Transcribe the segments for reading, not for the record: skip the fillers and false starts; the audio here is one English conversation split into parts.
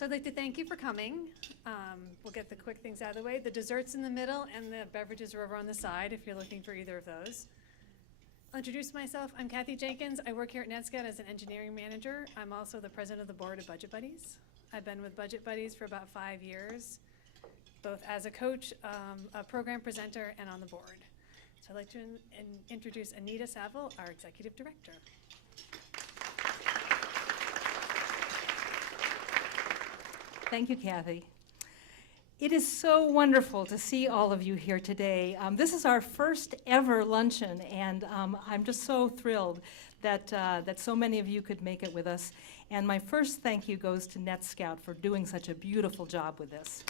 So I'd like to thank you for coming. We'll get the quick things out of the way. The dessert's in the middle and the beverages are over on the side if you're looking for either of those. I'll introduce myself. I'm Kathy Jenkins. I work here at NetScout as an engineering manager. I'm also the president of the board of Budget Buddies. I've been with Budget Buddies for about 5 years, both as a coach, a program presenter, and on the board. So I'd like to introduce Anita Saville, our executive director. Thank you, Kathy. It is so wonderful to see all of you here today. This is our first ever luncheon, and I'm just so thrilled that so many of you could make it with us. And my first thank you goes to NetScout for doing such a beautiful job with this.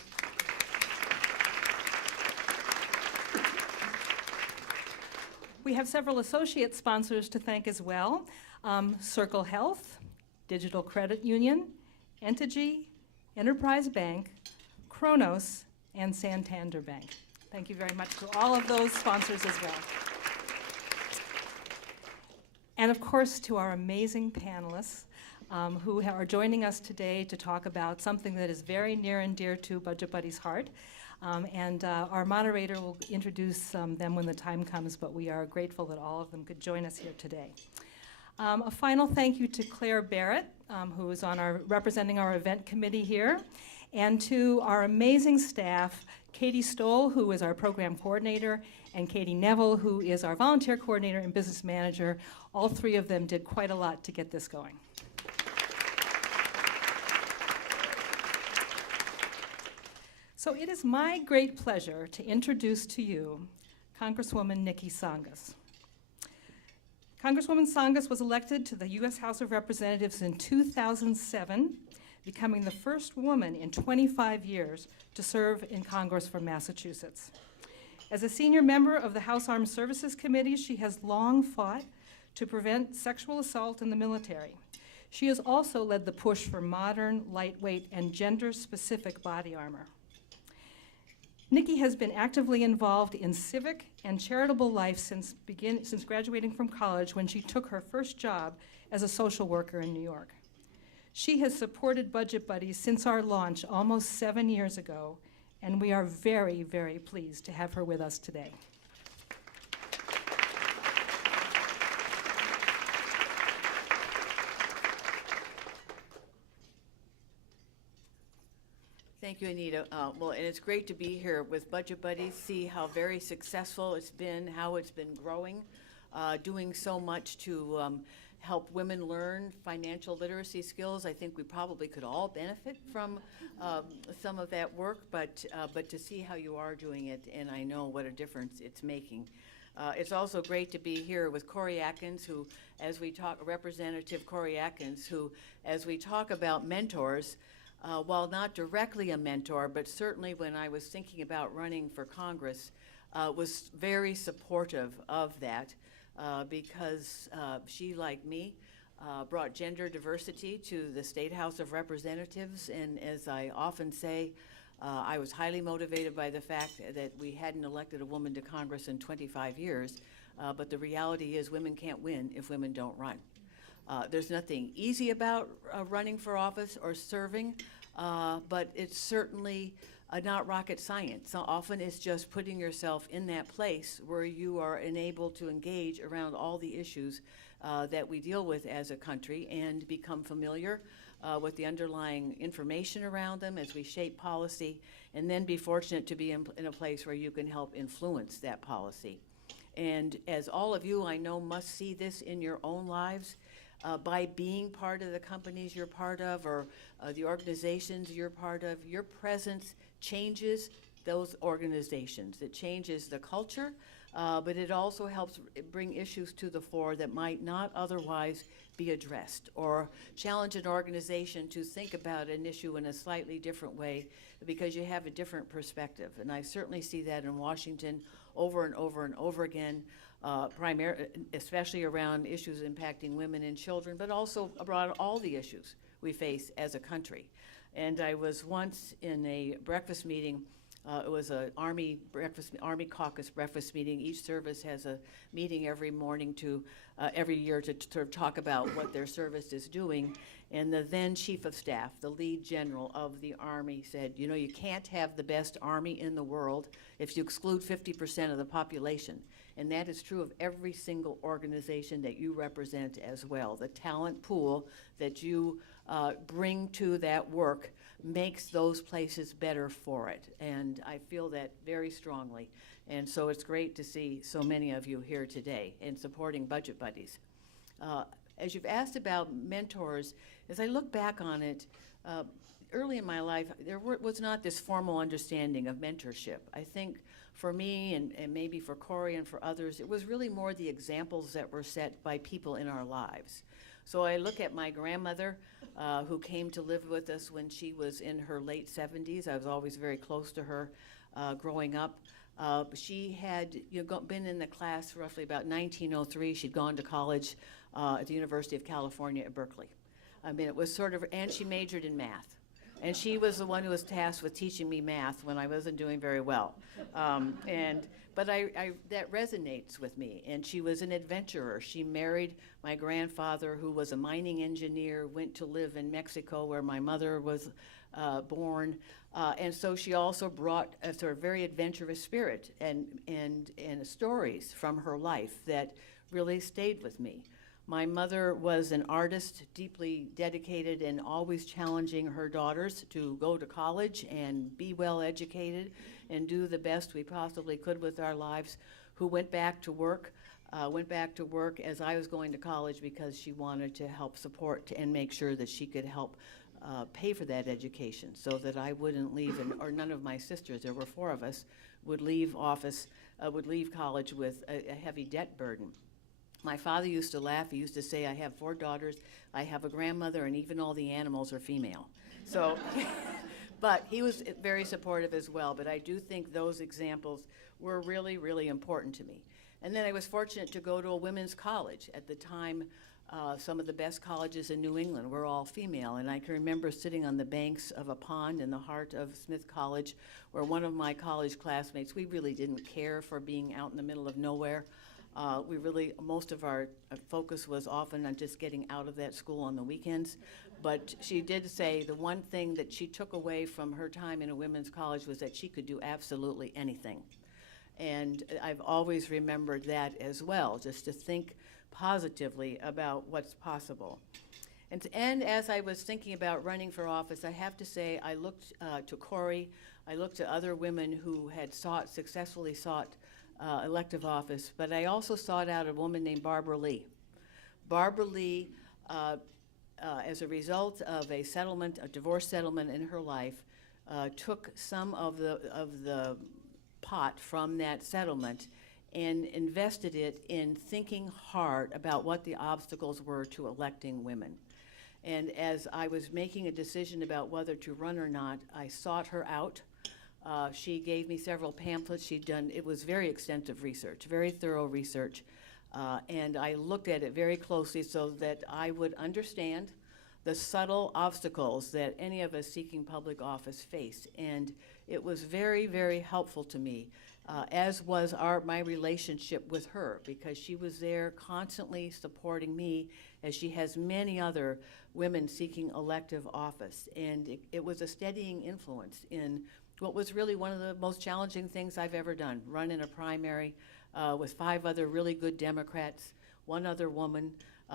We have several associate sponsors to thank as well. Circle Health, Digital Credit Union, Entergy, Enterprise Bank, Kronos, and Santander Bank. Thank you very much to all of those sponsors as well. And of course to our amazing panelists who are joining us today to talk about something that is very near and dear to Budget Buddies' heart. Our moderator will introduce them when the time comes, but we are grateful that all of them could join us here today. A final thank you to Claire Barrett, who is representing our event committee here, and to our amazing staff, Katie Stoll, who is our program coordinator, and Katie Neville, who is our volunteer coordinator and business manager. All three of them did quite a lot to get this going. So it is my great pleasure to introduce to you Congresswoman Nikki Tsongas. Congresswoman Tsongas was elected to the U.S. House of Representatives in 2007, becoming the first woman in 25 years to serve in Congress for Massachusetts. As a senior member of the House Armed Services Committee, she has long fought to prevent sexual assault in the military. She has also led the push for modern, lightweight, and gender-specific body armor. Nikki has been actively involved in civic and charitable life since graduating from college, when she took her first job as a social worker in New York. She has supported Budget Buddies since our launch almost 7 years ago, and we are very, very pleased to have her with us today. Thank you, Anita. And it's great to be here with Budget Buddies, see how very successful it's been, how it's been growing, doing so much to help women learn financial literacy skills. I think we probably could all benefit from some of that work, but to see how you are doing it, and I know what a difference it's making. It's also great to be here with Corey Atkins, who, as we talk, Representative Corey Atkins, who, as we talk about mentors, while not directly a mentor, but certainly when I was thinking about running for Congress, was very supportive of that because she, like me, brought gender diversity to the State House of Representatives. And as I often say, I was highly motivated by the fact that we hadn't elected a woman to Congress in 25 years, but the reality is women can't win if women don't run. There's nothing easy about running for office or serving, but it's certainly not rocket science. So often it's just putting yourself in that place where you are enabled to engage around all the issues that we deal with as a country and become familiar with the underlying information around them as we shape policy, and then be fortunate to be in a place where you can help influence that policy. And as all of you I know must see this in your own lives, by being part of the companies you're part of, or the organizations you're part of, your presence changes those organizations. It changes the culture, but it also helps bring issues to the fore that might not otherwise be addressed, or challenge an organization to think about an issue in a slightly different way because you have a different perspective. And I certainly see that in Washington over and over and over again, especially around issues impacting women and children, but also around all the issues we face as a country. And I was once in a breakfast meeting It was an Army caucus breakfast meeting. Each service has a meeting every morning every year to sort of talk about what their service is doing. And the then Chief of Staff, the lead general of the Army, said, you know, you can't have the best Army in the world if you exclude 50% of the population. And that is true of every single organization that you represent as well. The talent pool that you bring to that work makes those places better for it. And I feel that very strongly. And so it's great to see so many of you here today and supporting Budget Buddies. As you've asked about mentors, as I look back on it, early in my life, there was not this formal understanding of mentorship. I think for me and maybe for Corey and for others, it was really more the examples that were set by people in our lives. So I look at my grandmother, who came to live with us when she was in her late 70s. I was always very close to her growing up. She had been in the class roughly about 1903. She'd gone to college at the University of California at Berkeley. I mean, it was sort of, and she majored in math. And she was the one who was tasked with teaching me math when I wasn't doing very well. But that resonates with me. And she was an adventurer. She married my grandfather, who was a mining engineer, went to live in Mexico where my mother was born. And so she also brought a sort of very adventurous spirit and stories from her life that really stayed with me. My mother was an artist, deeply dedicated and always challenging her daughters to go to college and be well educated and do the best we possibly could with our lives, who went back to work as I was going to college because she wanted to help support and make sure that she could help pay for that education so that I wouldn't leave, or none of my sisters, there were 4 of us, would leave college with a heavy debt burden. My father used to laugh. He used to say, I have 4 daughters, I have a grandmother, and even all the animals are female. So, but he was very supportive as well. But I do think those examples were really, really important to me. And then I was fortunate to go to a women's college. At the time, some of the best colleges in New England were all female. And I can remember sitting on the banks of a pond in the heart of Smith College, where one of my college classmates, we really didn't care for being out in the middle of nowhere. Most of our focus was often on just getting out of that school on the weekends. But she did say the one thing that she took away from her time in a women's college was that she could do absolutely anything. And I've always remembered that as well, just to think positively about what's possible. And as I was thinking about running for office, I have to say I looked to Corey, I looked to other women who had successfully sought elective office, but I also sought out a woman named Barbara Lee. Barbara Lee, as a result of a divorce settlement in her life, took some of the pot from that settlement and invested it in thinking hard about what the obstacles were to electing women. And as I was making a decision about whether to run or not, I sought her out. She gave me several pamphlets. It was very extensive research, very thorough research. And I looked at it very closely so that I would understand the subtle obstacles that any of us seeking public office face. And it was very, very helpful to me, as was my relationship with her, because she was there constantly supporting me, as she has many other women seeking elective office. And it was a steadying influence in what was really one of the most challenging things I've ever done, run in a primary with 5 other really good Democrats, 1 other woman.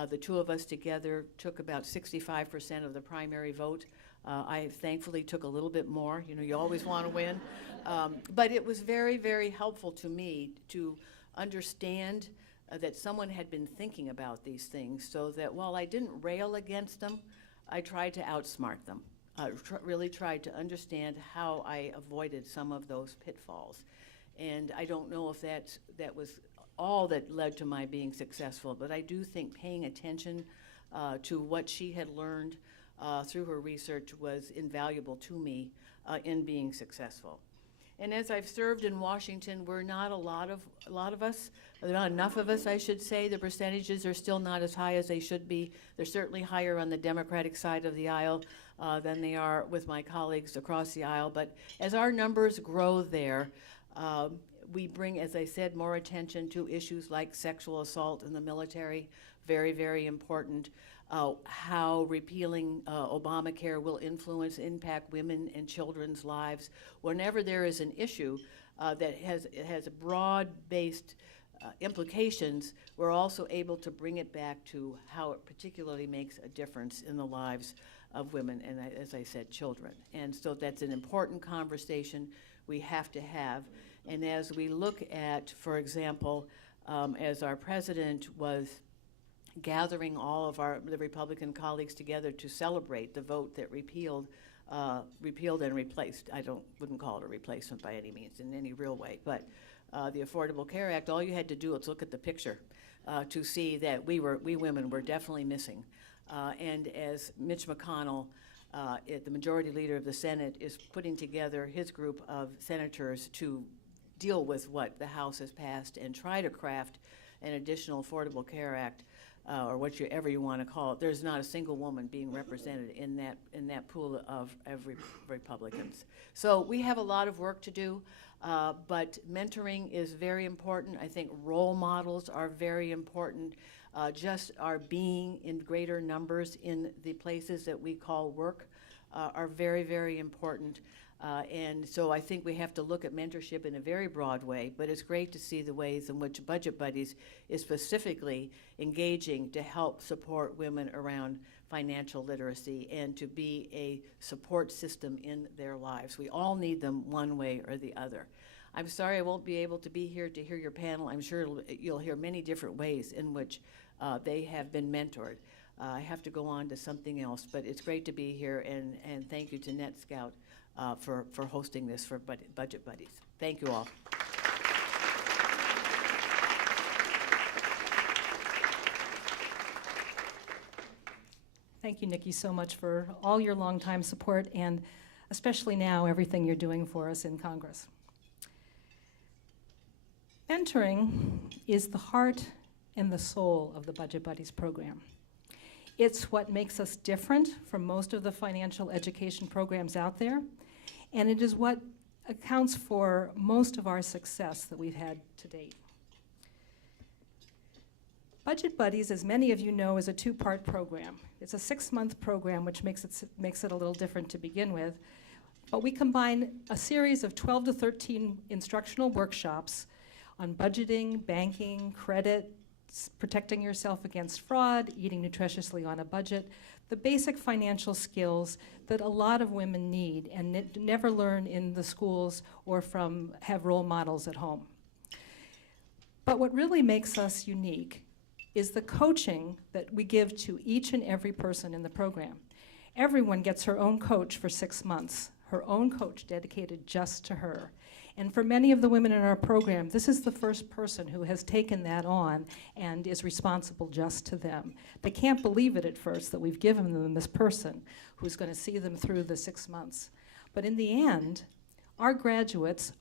The 2 of us together took about 65% of the primary vote. I thankfully took a little bit more. You know, you always want to win. But it was very, very helpful to me to understand that someone had been thinking about these things, so that while I didn't rail against them, I tried to outsmart them. Really tried to understand how I avoided some of those pitfalls. And I don't know if that was all that led to my being successful, but I do think paying attention to what she had learned through her research was invaluable to me in being successful. And as I've served in Washington, we're not a lot of us, not enough of us, I should say. The percentages are still not as high as they should be. They're certainly higher on the Democratic side of the aisle, than they are with my colleagues across the aisle. But as our numbers grow there, we bring, as I said, more attention to issues like sexual assault in the military, very, very important. How repealing Obamacare will impact women and children's lives. Whenever there is an issue that has broad-based implications, we're also able to bring it back to how it particularly makes a difference in the lives of women and, as I said, children. And so that's an important conversation we have to have. And as we look at, for example, as our president was gathering all of the Republican colleagues together to celebrate the vote that repealed and replaced. Wouldn't call it a replacement by any means in any real way, but the Affordable Care Act, all you had to do was look at the picture to see that we women were definitely missing. And as Mitch McConnell, the majority leader of the Senate, is putting together his group of senators to deal with what the House has passed and try to craft an additional Affordable Care Act, or whatever you want to call it, there's not a single woman being represented in that pool of Republicans. So we have a lot of work to do, but mentoring is very important. I think role models are very important. Just our being in greater numbers in the places that we call work are very, very important. And so I think we have to look at mentorship in a very broad way, but it's great to see the ways in which Budget Buddies is specifically engaging to help support women around financial literacy and to be a support system in their lives. We all need them one way or the other. I'm sorry I won't be able to be here to hear your panel. I'm sure you'll hear many different ways in which they have been mentored. I have to go on to something else, but it's great to be here, and thank you to NetScout for hosting this for Budget Buddies. Thank you all. Thank you, Nikki, so much for all your longtime support and especially now everything you're doing for us in Congress. Mentoring is the heart and the soul of the Budget Buddies program. It's what makes us different from most of the financial education programs out there, and it is what accounts for most of our success that we've had to date. Budget Buddies, as many of you know, is a two-part program. It's a 6-month program, which makes it a little different to begin with, but we combine a series of 12 to 13 instructional workshops on budgeting, banking, credit, protecting yourself against fraud, eating nutritiously on a budget, the basic financial skills that a lot of women need and never learn in the schools or have role models at home. But what really makes us unique is the coaching that we give to each and every person in the program. Everyone gets her own coach for 6 months, her own coach dedicated just to her. And for many of the women in our program, this is the first person who has taken that on and is responsible just to them. They can't believe it at first that we've given them this person who's going to see them through the 6 months. But in the end, our graduates,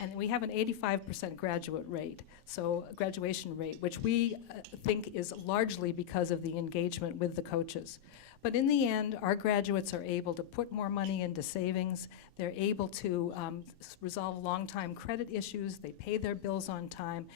and we have an 85% graduation rate, which we think is largely because of the engagement with the coaches. But in the end, our graduates are able to put more money into savings. They're able to resolve long-time credit issues. They pay their bills on time.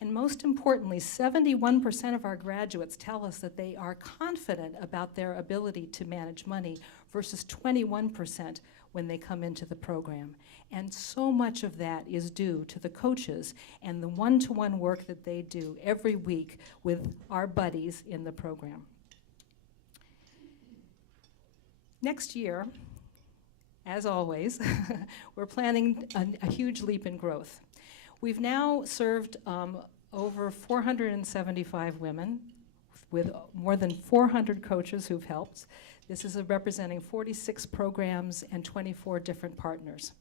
And most importantly, 71% of our graduates tell us that they are confident about their ability to manage money versus 21% when they come into the program. And so much of that is due to the coaches and the one-to-one work that they do every week with our buddies in the program. Next year, as always, we're planning a huge leap in growth. We've now served over 475 women with more than 400 coaches who've helped. This is representing 46 programs and 24 different partners.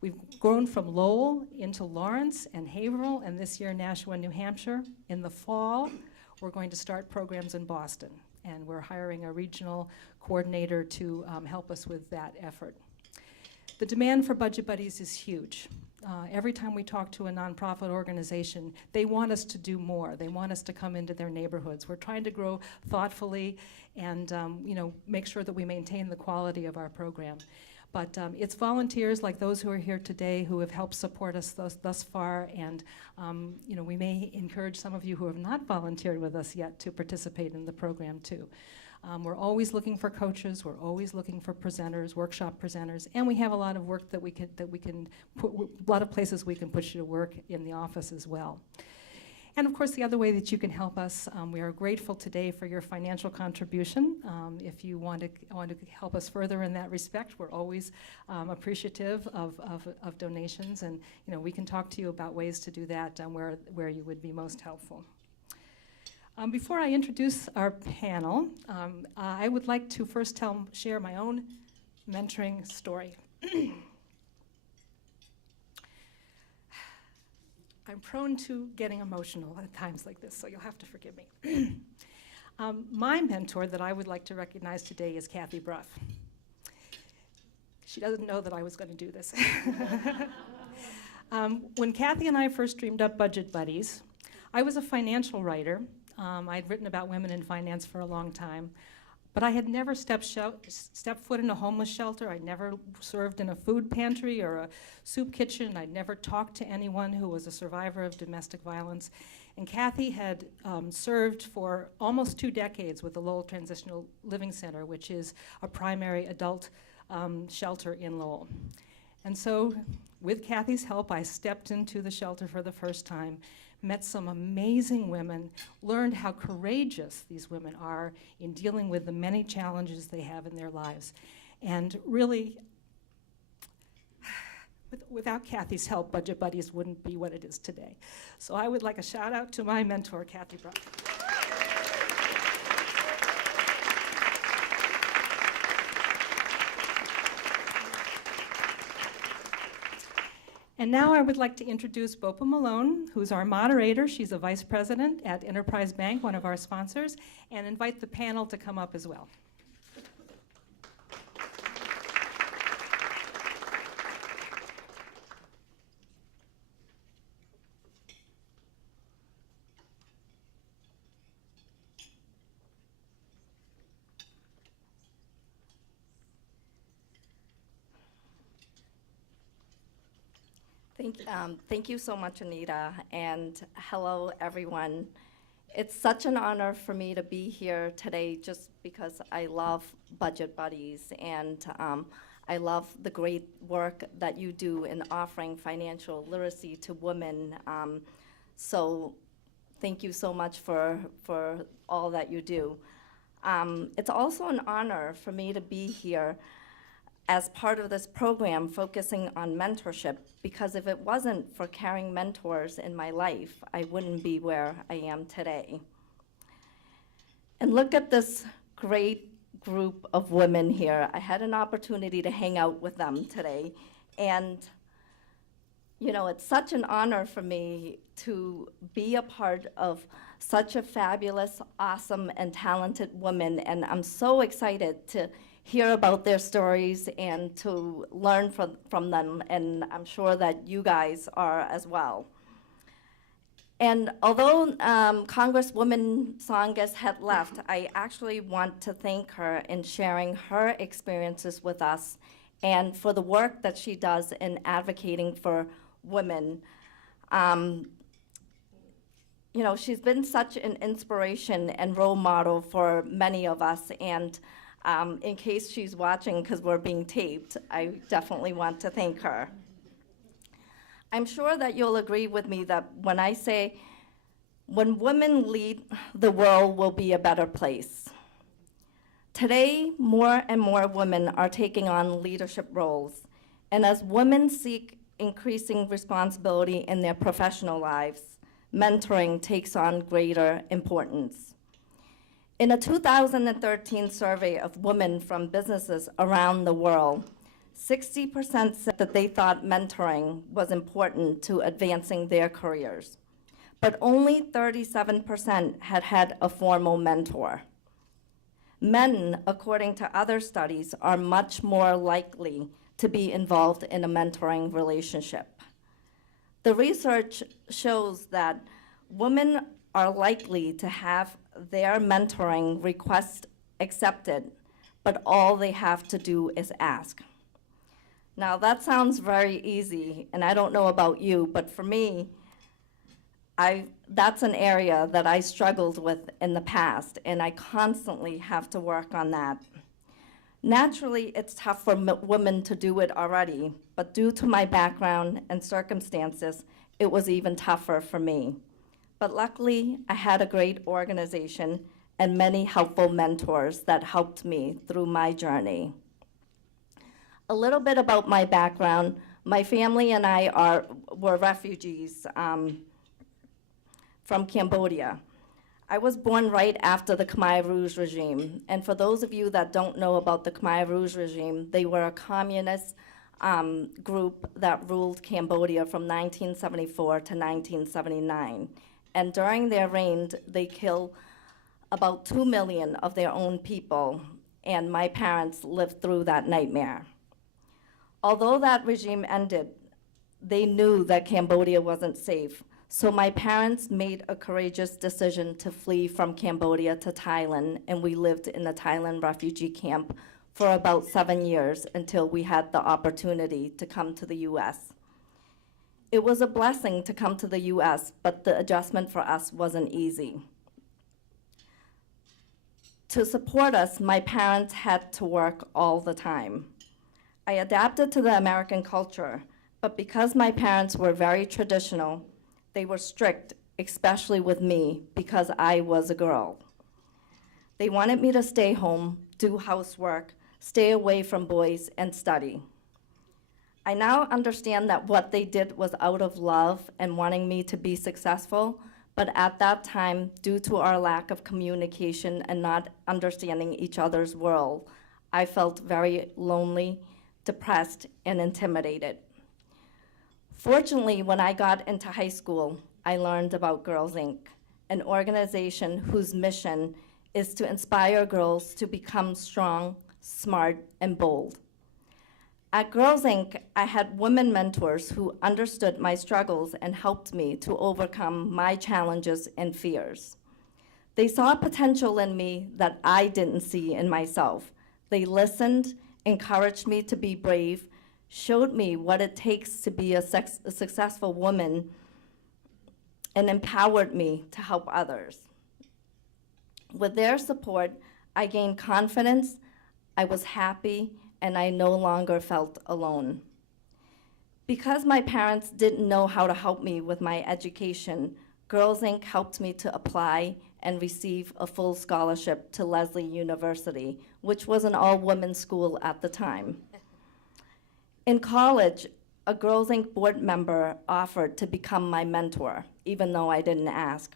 We've grown from Lowell into Lawrence and Haverhill, and this year Nashua, New Hampshire. In the fall, we're going to start programs in Boston, and we're hiring a regional coordinator to help us with that effort. The demand for Budget Buddies is huge. Every time we talk to a nonprofit organization, they want us to do more. They want us to come into their neighborhoods. We're trying to grow thoughtfully and make sure that we maintain the quality of our program. But it's volunteers like those who are here today who have helped support us thus far, and we may encourage some of you who have not volunteered with us yet to participate in the program too. We're always looking for coaches. We're always looking for presenters, workshop presenters, and we have a lot of work that we can put, a lot of places we can put you to work in the office as well. And of course, the other way that you can help us, we are grateful today for your financial contribution. If you want to help us further in that respect, we're always appreciative of donations, and we can talk to you about ways to do that where you would be most helpful. Before I introduce our panel, I would like to first share my own mentoring story. I'm prone to getting emotional at times like this, so you'll have to forgive me. My mentor that I would like to recognize today is Kathy Bruff. She doesn't know that I was going to do this. When Kathy and I first dreamed up Budget Buddies, I was a financial writer. I'd written about women in finance for a long time, but I had never stepped foot in a homeless shelter. I'd never served in a food pantry or a soup kitchen. I'd never talked to anyone who was a survivor of domestic violence. And Kathy had served for almost 2 decades with the Lowell Transitional Living Center, which is a primary adult shelter in Lowell. And so, with Kathy's help, I stepped into the shelter for the first time, met some amazing women, learned how courageous these women are in dealing with the many challenges they have in their lives. And really, without Kathy's help, Budget Buddies wouldn't be what it is today. So I would like a shout out to my mentor, Kathy Bruff. And now I would like to introduce Bopa Malone, who's our moderator. She's a vice president at Enterprise Bank, one of our sponsors, and invite the panel to come up as well. Thank you so much, Anita, and hello, everyone. It's such an honor for me to be here today just because I love Budget Buddies, and I love the great work that you do in offering financial literacy to women. So thank you so much for all that you do. It's also an honor for me to be here as part of this program focusing on mentorship, because if it wasn't for caring mentors in my life, I wouldn't be where I am today. And look at this great group of women here. I had an opportunity to hang out with them today, and it's such an honor for me to be a part of such a fabulous, awesome, and talented woman, and I'm so excited to hear about their stories and to learn from them, and I'm sure that you guys are as well. And although Congresswoman Tsongas had left, I actually want to thank her in sharing her experiences with us and for the work that she does in advocating for women. She's been such an inspiration and role model for many of us, and in case she's watching, because we're being taped, I definitely want to thank her. I'm sure that you'll agree with me that when I say, when women lead, the world will be a better place. Today, more and more women are taking on leadership roles, and as women seek increasing responsibility in their professional lives, mentoring takes on greater importance. In a 2013 survey of women from businesses around the world, 60% said that they thought mentoring was important to advancing their careers, but only 37% had had a formal mentor. Men, according to other studies, are much more likely to be involved in a mentoring relationship. The research shows that women are likely to have their mentoring request accepted, but all they have to do is ask. Now, that sounds very easy, and I don't know about you, but for me, that's an area that I struggled with in the past, and I constantly have to work on that. Naturally, it's tough for women to do it already, but due to my background and circumstances, it was even tougher for me. But luckily, I had a great organization and many helpful mentors that helped me through my journey. A little bit about my background. My family and I were refugees from Cambodia. I was born right after the Khmer Rouge regime, and for those of you that don't know about the Khmer Rouge regime, they were a communist group that ruled Cambodia from 1974 to 1979. And during their reign, they killed about 2 million of their own people, and my parents lived through that nightmare. Although that regime ended, they knew that Cambodia wasn't safe. So my parents made a courageous decision to flee from Cambodia to Thailand, and we lived in the Thailand refugee camp for about 7 years until we had the opportunity to come to the US. It was a blessing to come to the US, but the adjustment for us wasn't easy. To support us, my parents had to work all the time. I adapted to the American culture, but because my parents were very traditional, they were strict, especially with me, because I was a girl. They wanted me to stay home, do housework, stay away from boys, and study. I now understand that what they did was out of love and wanting me to be successful, but at that time, due to our lack of communication and not understanding each other's world, I felt very lonely, depressed, and intimidated. Fortunately, when I got into high school, I learned about Girls Inc., an organization whose mission is to inspire girls to become strong, smart, and bold. At Girls Inc., I had women mentors who understood my struggles and helped me to overcome my challenges and fears. They saw potential in me that I didn't see in myself. They listened, encouraged me to be brave, showed me what it takes to be a successful woman, and empowered me to help others. With their support, I gained confidence, I was happy, and I no longer felt alone. Because my parents didn't know how to help me with my education, Girls Inc. helped me to apply and receive a full scholarship to Lesley University, which was an all-women's school at the time. In college, a Girls Inc. board member offered to become my mentor, even though I didn't ask.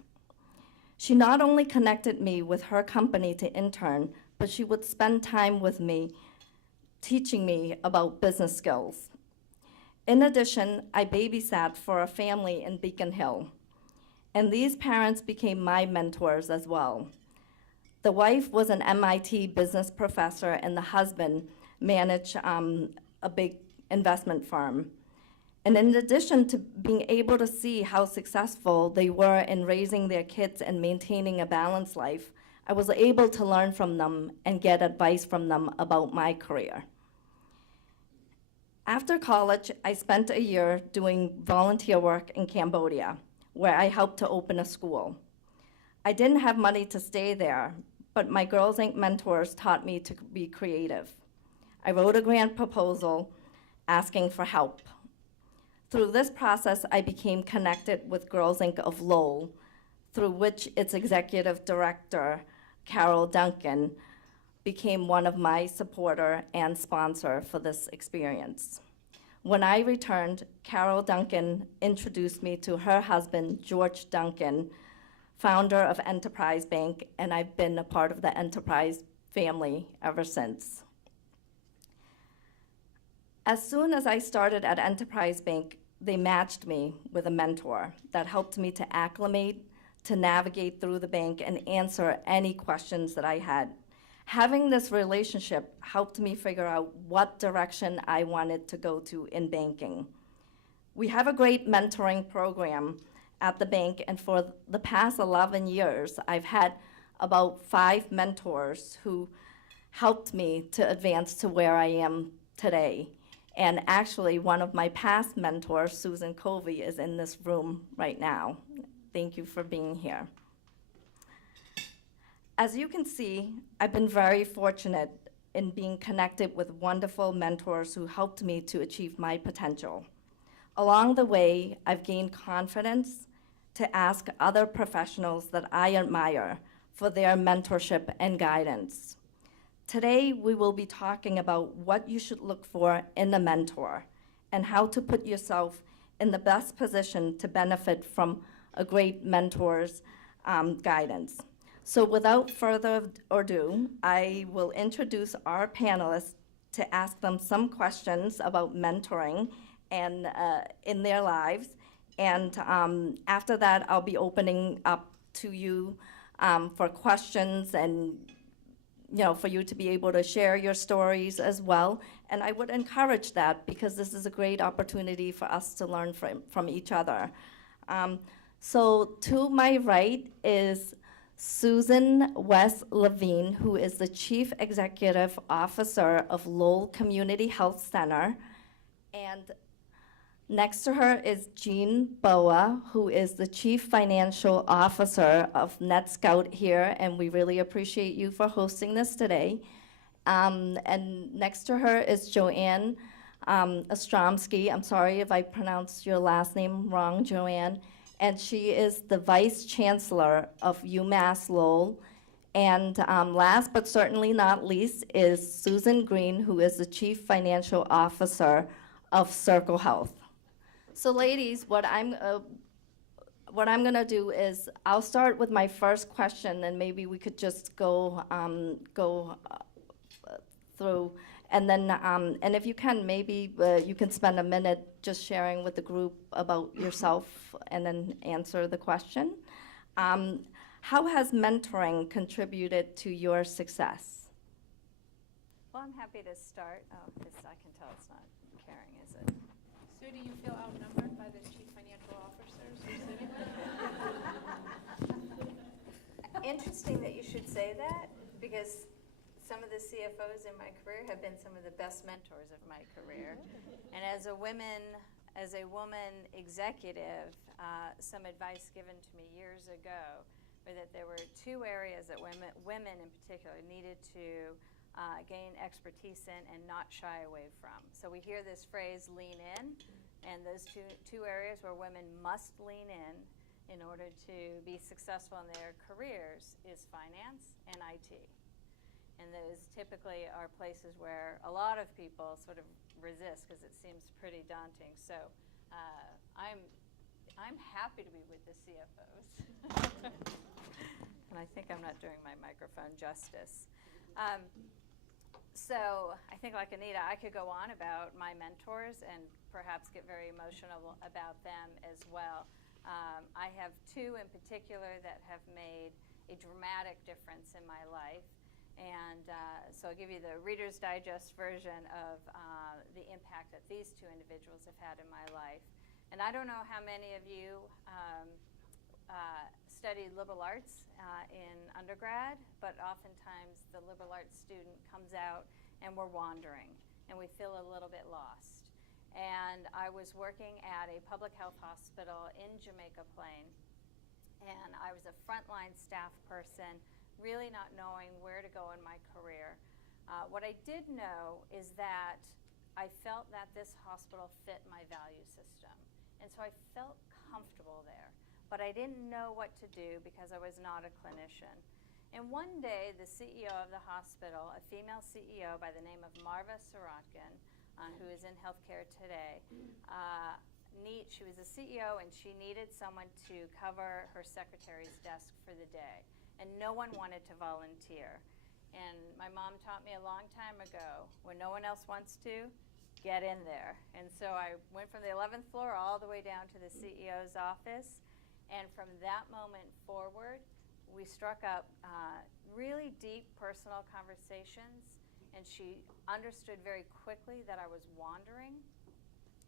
She not only connected me with her company to intern, but she would spend time with me, teaching me about business skills. In addition, I babysat for a family in Beacon Hill, and these parents became my mentors as well. The wife was an MIT business professor, and the husband managed a big investment firm. And in addition to being able to see how successful they were in raising their kids and maintaining a balanced life, I was able to learn from them and get advice from them about my career. After college, I spent a year doing volunteer work in Cambodia, where I helped to open a school. I didn't have money to stay there, but my Girls Inc. mentors taught me to be creative. I wrote a grant proposal asking for help. Through this process, I became connected with Girls Inc. of Lowell, through which its executive director, Carol Duncan, became one of my supporter and sponsor for this experience. When I returned, Carol Duncan introduced me to her husband, George Duncan, founder of Enterprise Bank, and I've been a part of the Enterprise family ever since. As soon as I started at Enterprise Bank, they matched me with a mentor that helped me to acclimate, to navigate through the bank, and answer any questions that I had. Having this relationship helped me figure out what direction I wanted to go to in banking. We have a great mentoring program at the bank, and for the past 11 years, I've had about 5 mentors who helped me to advance to where I am today. And actually, one of my past mentors, Susan Covey, is in this room right now. Thank you for being here. As you can see, I've been very fortunate in being connected with wonderful mentors who helped me to achieve my potential. Along the way, I've gained confidence to ask other professionals that I admire for their mentorship and guidance. Today, we will be talking about what you should look for in a mentor and how to put yourself in the best position to benefit from a great mentor's guidance. So without further ado, I will introduce our panelists to ask them some questions about mentoring and in their lives. And after that, I'll be opening up to you for questions and for you to be able to share your stories as well. And I would encourage that because this is a great opportunity for us to learn from each other. So to my right is Susan West Levine, who is the Chief Executive Officer of Lowell Community Health Center. And next to her is Jean Boa, who is the Chief Financial Officer of NetScout here, and we really appreciate you for hosting this today. And next to her is Joanne Ostromsky. I'm sorry if I pronounced your last name wrong, Joanne. And she is the Vice Chancellor of UMass Lowell. And last but certainly not least is Susan Green, who is the Chief Financial Officer of Circle Health. So ladies, what I'm gonna do is I'll start with my first question, and maybe we could just go through, and then and if you can, maybe you can spend a minute just sharing with the group about yourself, and then answer the question. How has mentoring contributed to your success? Well, I'm happy to start. Oh, I can tell it's not caring, is it? So do you feel outnumbered by the chief financial officers who are sitting there? Interesting that you should say that, because some of the CFOs in my career have been some of the best mentors of my career. And as a woman executive, some advice given to me years ago were that there were 2 areas that women in particular needed to gain expertise in and not shy away from. So we hear this phrase, lean in, and those two areas where women must lean in order to be successful in their careers is finance and IT. And those typically are places where a lot of people sort of resist because it seems pretty daunting. So I'm happy to be with the CFOs. And I think I'm not doing my microphone justice. So I think, like Anita, I could go on about my mentors and perhaps get very emotional about them as well. I have 2 in particular that have made a dramatic difference in my life. And so I'll give you the Reader's Digest version of the impact that these 2 individuals have had in my life. And I don't know how many of you studied liberal arts in undergrad, but oftentimes the liberal arts student comes out and we're wandering and we feel a little bit lost. And I was working at a public health hospital in Jamaica Plain, and I was a frontline staff person, really not knowing where to go in my career. What I did know is that I felt that this hospital fit my value system, and so I felt comfortable there. But I didn't know what to do because I was not a clinician. And one day, the CEO of the hospital, a female CEO by the name of Marva Sorotkin, who is in healthcare today, she was a CEO and she needed someone to cover her secretary's desk for the day. And no one wanted to volunteer. And my mom taught me a long time ago, when no one else wants to, get in there. And so I went from the 11th floor all the way down to the CEO's office. And from that moment forward, we struck up really deep personal conversations, and she understood very quickly that I was wandering.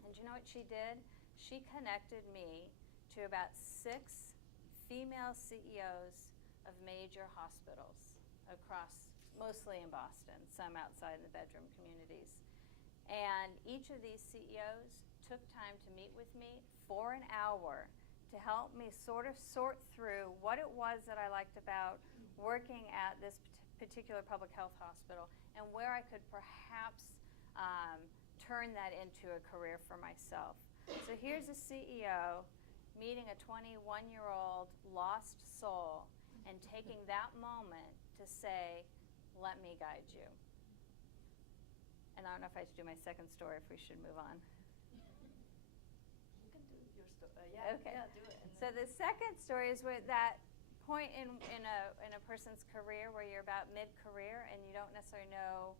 And you know what she did? she connected me to about 6 female CEOs of major hospitals across, mostly in Boston, some outside in the bedroom communities. And each of these CEOs took time to meet with me for an hour to help me sort of sort through what it was that I liked about working at this particular public health hospital and where I could perhaps turn that into a career for myself. So here's a CEO meeting a 21-year-old lost soul and taking that moment to say, let me guide you. And I don't know if I should do my second story, if we should move on. You can do your story. Okay. Yeah, do it. So the second story is where that point in a person's career where you're about mid-career and you don't necessarily know,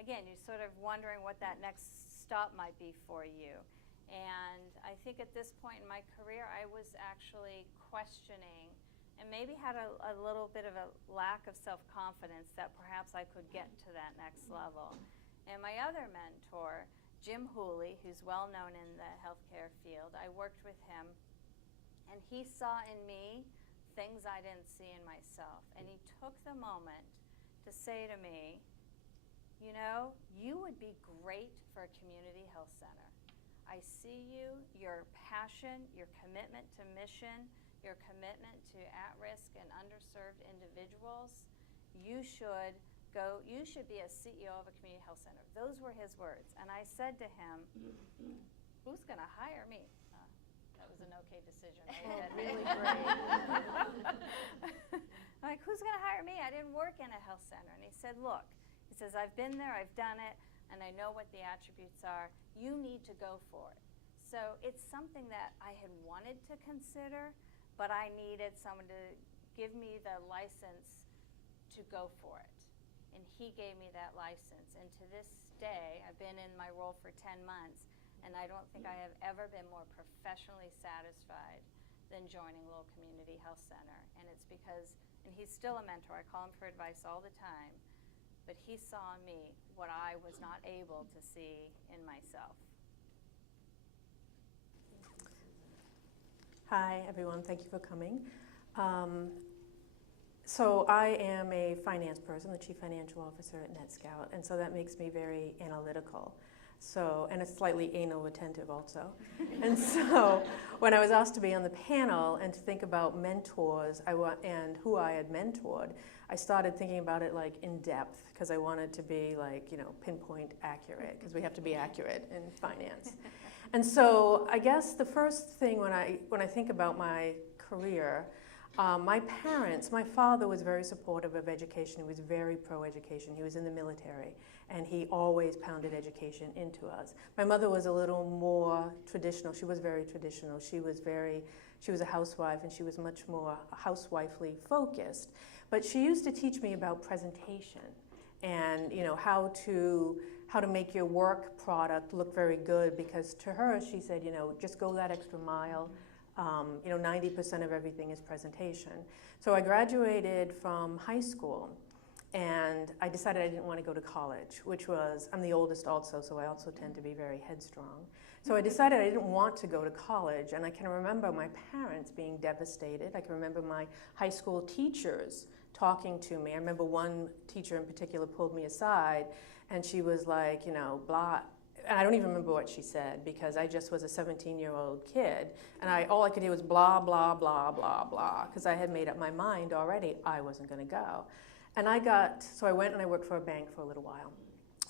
again, you're sort of wondering what that next stop might be for you. And I think at this point in my career, I was actually questioning and maybe had a little bit of a lack of self-confidence that perhaps I could get to that next level. And my other mentor, Jim Hooley, who's well known in the healthcare field, I worked with him, and he saw in me things I didn't see in myself. And he took the moment to say to me, you know, you would be great for a community health center. I see you, your passion, your commitment to mission, your commitment to at-risk and underserved individuals. You should be a CEO of a community health center. Those were his words. And I said to him, who's going to hire me? That was an okay decision. Right? Really great. I'm like, who's going to hire me? I didn't work in a health center. And he said, look, he says, I've been there, I've done it, and I know what the attributes are. You need to go for it. So it's something that I had wanted to consider, but I needed someone to give me the license to go for it. And he gave me that license. And to this day, I've been in my role for 10 months, and I don't think I have ever been more professionally satisfied than joining Lowell Community Health Center. And it's because, and he's still a mentor, I call him for advice all the time, but he saw in me what I was not able to see in myself. Hi, everyone. Thank you for coming. So I am a finance person, the Chief Financial Officer at NetScout, and so that makes me very analytical. So, and it's slightly anal retentive also. And so when I was asked to be on the panel and to think about mentors and who I had mentored, I started thinking about it like in depth because I wanted to be like, you know, pinpoint accurate because we have to be accurate in finance. And so I guess the first thing when I think about my career, my parents, my father was very supportive of education. He was very pro-education. He was in the military, and he always pounded education into us. My mother was a little more traditional. She was very traditional. She was a housewife, and she was much more housewifely focused. But she used to teach me about presentation and, you know, how to make your work product look very good, because to her, she said, you know, just go that extra mile. You know, 90% of everything is presentation. So I graduated from high school, and I decided I didn't want to go to college, which was, I'm the oldest also, so I also tend to be very headstrong. So I decided I didn't want to go to college, and I can remember my parents being devastated. I can remember my high school teachers talking to me. I remember one teacher in particular pulled me aside, and she was like, you know, blah. And I don't even remember what she said because I just was a 17-year-old kid, and all I could hear was blah, blah, blah, blah, blah, because I had made up my mind already I wasn't going to go. And so I went and I worked for a bank for a little while,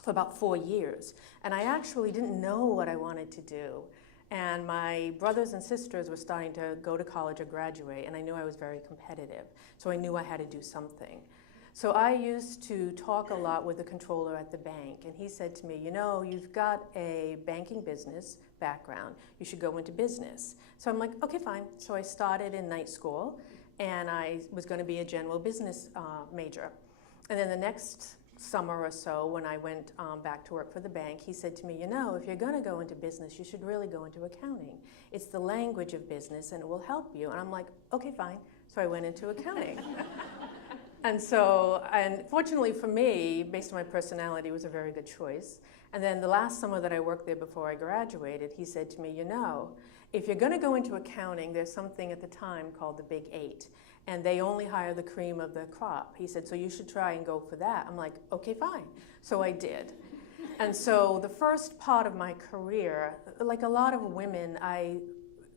for about 4 years. And I actually didn't know what I wanted to do. And my brothers and sisters were starting to go to college or graduate, and I knew I was very competitive. So I knew I had to do something. So I used to talk a lot with the controller at the bank, and he said to me, you know, you've got a banking business background. You should go into business. So I'm like, okay, fine. So I started in night school, and I was going to be a general business major. And then the next summer or so, when I went back to work for the bank, he said to me, you know, if you're going to go into business, you should really go into accounting. It's the language of business, and it will help you. And I'm like, okay, fine. So I went into accounting. And fortunately for me, based on my personality, it was a very good choice. And then the last summer that I worked there before I graduated, he said to me, you know, if you're going to go into accounting, there's something at the time called the Big Eight, and they only hire the cream of the crop. He said, so you should try and go for that. I'm like, okay, fine. So I did. And so the first part of my career, like a lot of women, I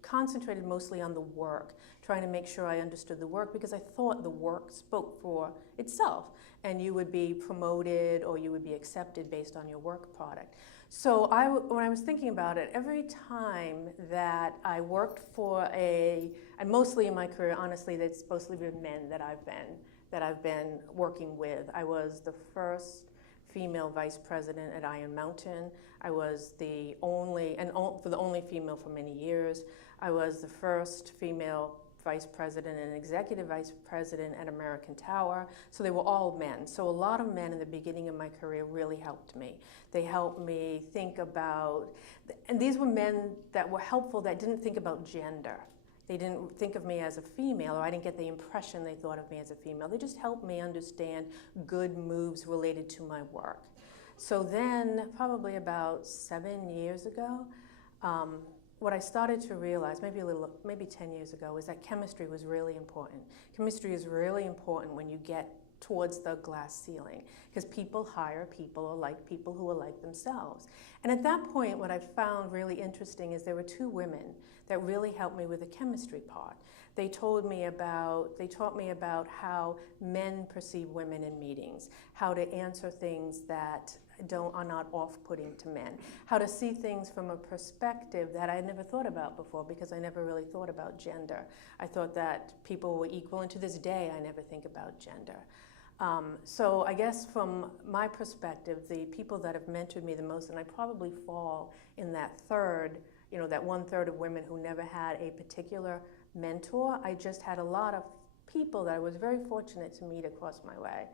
concentrated mostly on the work, trying to make sure I understood the work, because I thought the work spoke for itself, and you would be promoted or you would be accepted based on your work product. So when I was thinking about it, every time that I worked for and mostly in my career, honestly, it's mostly been men that I've been working with. I was the first female vice president at Iron Mountain. I was the only female for many years. I was the first female vice president and executive vice president at American Tower. So they were all men. So a lot of men in the beginning of my career really helped me. They helped me think about, and these were men that were helpful that didn't think about gender. They didn't think of me as a female, or I didn't get the impression they thought of me as a female. They just helped me understand good moves related to my work. So then, probably about 7 years ago, what I started to realize, maybe 10 years ago, is that chemistry was really important. Chemistry is really important when you get towards the glass ceiling, because people hire people who are like themselves. And at that point, what I found really interesting is there were two women that really helped me with the chemistry part. They taught me about how men perceive women in meetings, how to answer things that are not off-putting to men, how to see things from a perspective that I had never thought about before, because I never really thought about gender. I thought that people were equal, and to this day I never think about gender. So I guess from my perspective, the people that have mentored me the most, and I probably fall in that third, that 1/3 of women who never had a particular mentor. I just had a lot of people that I was very fortunate to meet across my way.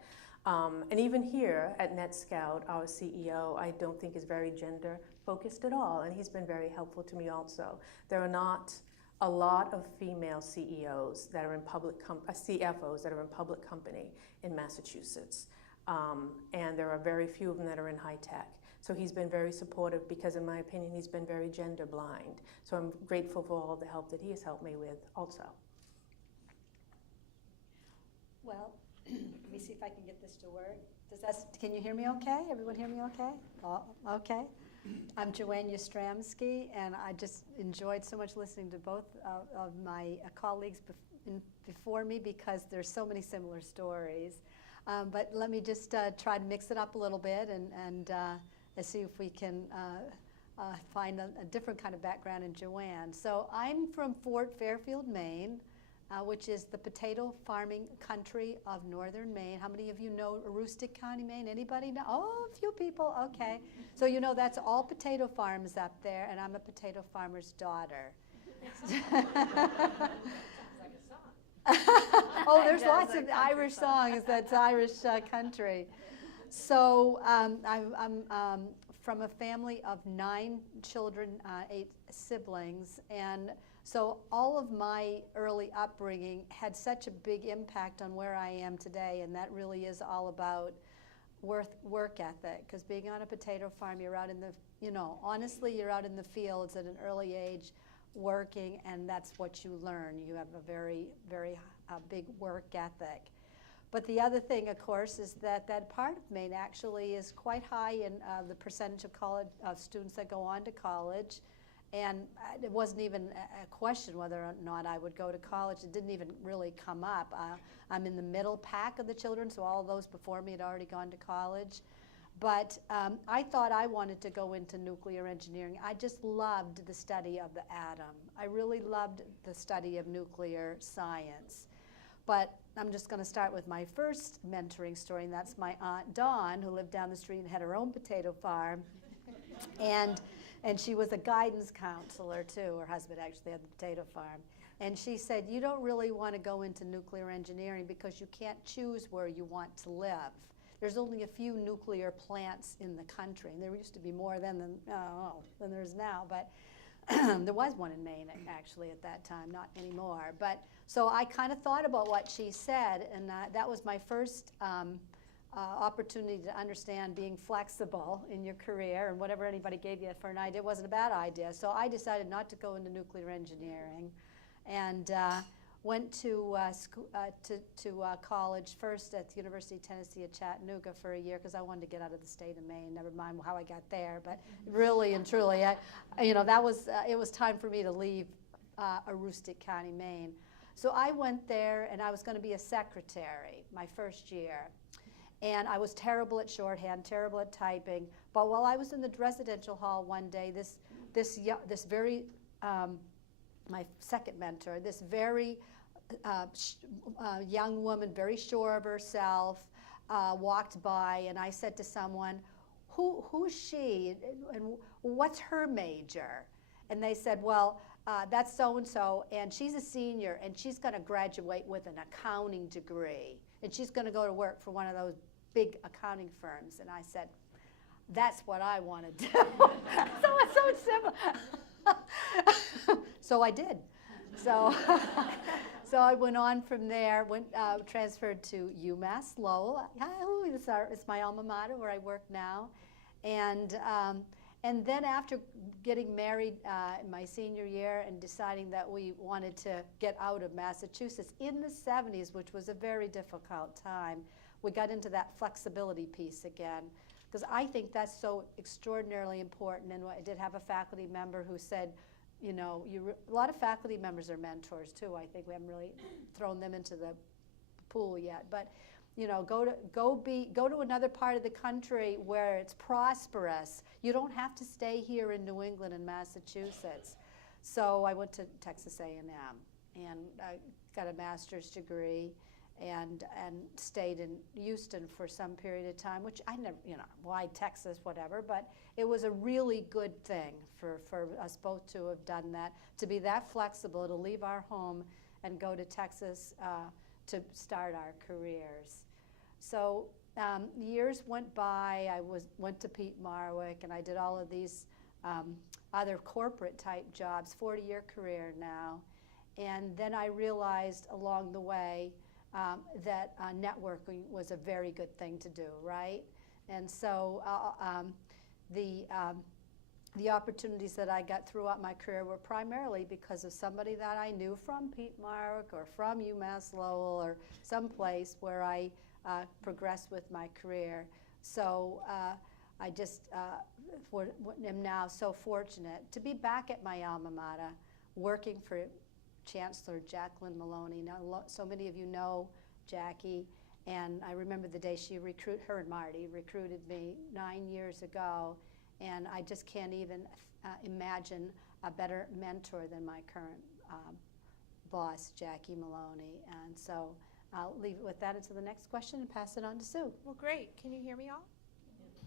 And even here at NetScout, our CEO, I don't think is very gender focused at all, and he's been very helpful to me also. There are not a lot of female CEOs that are in CFOs that are in public company in Massachusetts. And there are very few of them that are in high tech. So he's been very supportive, because in my opinion, he's been very gender blind. So I'm grateful for all the help that he has helped me with also. Well, let me see if I can get this to work. Can you hear me okay? Everyone hear me okay? Oh, okay. I'm Joanne Yastramski, and I just enjoyed so much listening to both of my colleagues before me, because there's so many similar stories. But let me just try to mix it up a little bit and see if we can find a different kind of background in Joanne. So I'm from Fort Fairfield, Maine, which is the potato farming country of northern Maine. How many of you know Aroostook County, Maine? Anybody know? Oh, a few people, okay. So you know that's all potato farms up there, and I'm a potato farmer's daughter. Oh, there's lots of Irish songs. That's Irish country. So I'm from a family of 9 children, 8 siblings, and so all of my early upbringing had such a big impact on where I am today, and that really is all about work ethic, because being on a potato farm, you're out in the, honestly, you're out in the fields at an early age working, and that's what you learn. You have a very, very big work ethic. But the other thing, of course, is that part of Maine actually is quite high in the percentage of students that go on to college. And it wasn't even a question whether or not I would go to college. It didn't even really come up. I'm in the middle pack of the children, so all of those before me had already gone to college. But I thought I wanted to go into nuclear engineering. I just loved the study of the atom. I really loved the study of nuclear science. But I'm just going to start with my first mentoring story, and that's my Aunt Dawn, who lived down the street and had her own potato farm. And she was a guidance counselor, too. Her husband actually had the potato farm. And she said, you don't really want to go into nuclear engineering because you can't choose where you want to live. There's only a few nuclear plants in the country. And there used to be more then than there is now. But there was one in Maine, actually, at that time, not anymore. But so I kind of thought about what she said, and that was my first opportunity to understand being flexible in your career, and whatever anybody gave you for an idea wasn't a bad idea. So I decided not to go into nuclear engineering, and went to college first at the University of Tennessee at Chattanooga for a year because I wanted to get out of the state of Maine. Never mind how I got there, but really and truly, that was it was time for me to leave Aroostook County, Maine. So I went there, and I was going to be a secretary my first year. And I was terrible at shorthand, terrible at typing. But while I was in the residential hall one day, this very, my second mentor, this very young woman, very sure of herself, walked by, and I said to someone, who's she, and what's her major? And they said, well, that's so-and-so, and she's a senior, and she's going to graduate with an accounting degree, and she's going to go to work for one of those big accounting firms. And I said, that's what I want to do. So it's so simple. So I did. So I went on from there, transferred to UMass Lowell. It's my alma mater where I work now. And then after getting married in my senior year and deciding that we wanted to get out of Massachusetts in the 70s, which was a very difficult time, we got into that flexibility piece again, because I think that's so extraordinarily important. And I did have a faculty member who said, a lot of faculty members are mentors too. I think we haven't really thrown them into the pool yet, but go to another part of the country where it's prosperous. You don't have to stay here in New England and Massachusetts. So I went to Texas A&M, and I got a master's degree, and stayed in Houston for some period of time, which I never, why Texas, whatever, but it was a really good thing for us both to have done that, to be that flexible, to leave our home and go to Texas to start our careers. So years went by. I went to Pete Marwick, and I did all of these other corporate type jobs, 40-year career now. And then I realized along the way that networking was a very good thing to do, right? And so the opportunities that I got throughout my career were primarily because of somebody that I knew from Pete Marwick or from UMass Lowell or someplace where I progressed with my career. So I just am now so fortunate to be back at my alma mater, working for Chancellor Jacqueline Maloney. Now, so many of you know Jackie, and I remember the day her and Marty recruited me 9 years ago, and I just can't even imagine a better mentor than my current boss, Jackie Maloney. And so I'll leave it with that until the next question and pass it on to Sue. Well, great. Can you hear me all?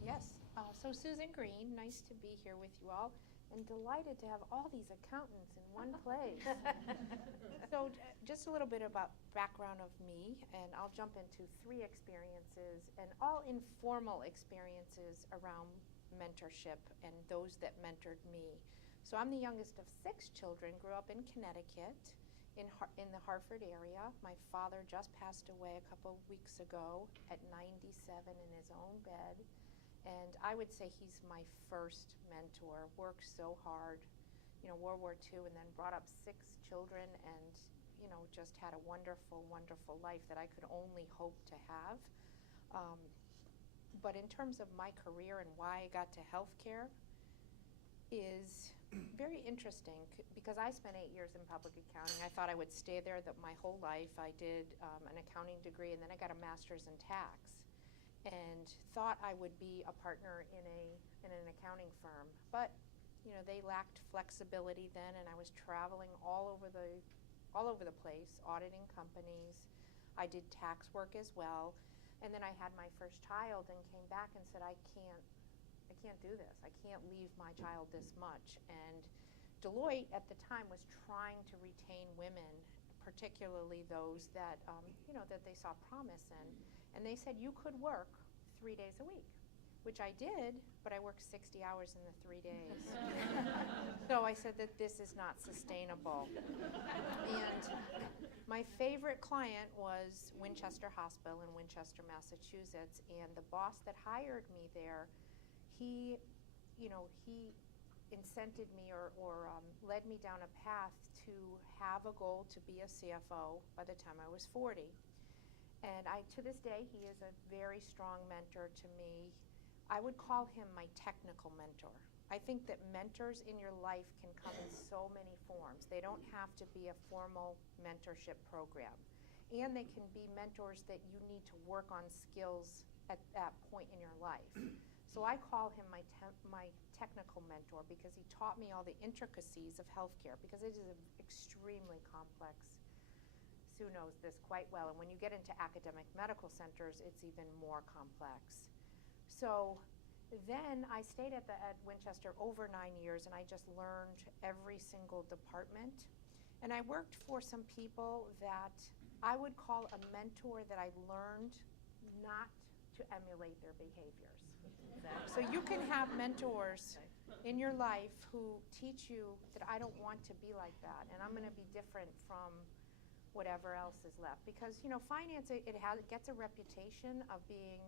Yes. So Susan Green, nice to be here with you all, and delighted to have all these accountants in one place. So just a little bit about background of me, and I'll jump into 3 experiences, and all informal experiences around mentorship and those that mentored me. So I'm the youngest of 6 children, grew up in Connecticut, in the Hartford area. My father just passed away a couple of weeks ago at 97 in his own bed. And I would say he's my first mentor, worked so hard, World War II, and then brought up 6 children and, just had a wonderful, wonderful life that I could only hope to have. But in terms of my career and why I got to healthcare is very interesting because I spent 8 years in public accounting. I thought I would stay there my whole life. I did an accounting degree, and then I got a master's in tax, and thought I would be a partner in an accounting firm. But they lacked flexibility then, and I was traveling all over the place, auditing companies. I did tax work as well. And then I had my first child and came back and said, I can't do this. I can't leave my child this much. And Deloitte at the time was trying to retain women, particularly those that, that they saw promise in. And they said, you could work 3 days a week, which I did, but I worked 60 hours in the 3 days. So I said that this is not sustainable. And my My favorite client was Winchester Hospital in Winchester, Massachusetts, and the boss that hired me there, he incented me or led me down a path to have a goal to be a CFO by the time I was 40. And to this day, he is a very strong mentor to me. I would call him my technical mentor. I think that mentors in your life can come in so many forms. They don't have to be a formal mentorship program. And they can be mentors that you need to work on skills at that point in your life. So I call him my technical mentor because he taught me all the intricacies of healthcare, because it is extremely complex. Sue knows this quite well, and when you get into academic medical centers, it's even more complex. So then I stayed at Winchester over 9 years, and I just learned every single department. And I worked for some people that I would call a mentor that I learned not to emulate their behaviors. So you can have mentors in your life who teach you that I don't want to be like that, and I'm going to be different from whatever else is left. Because, finance, it gets a reputation of saying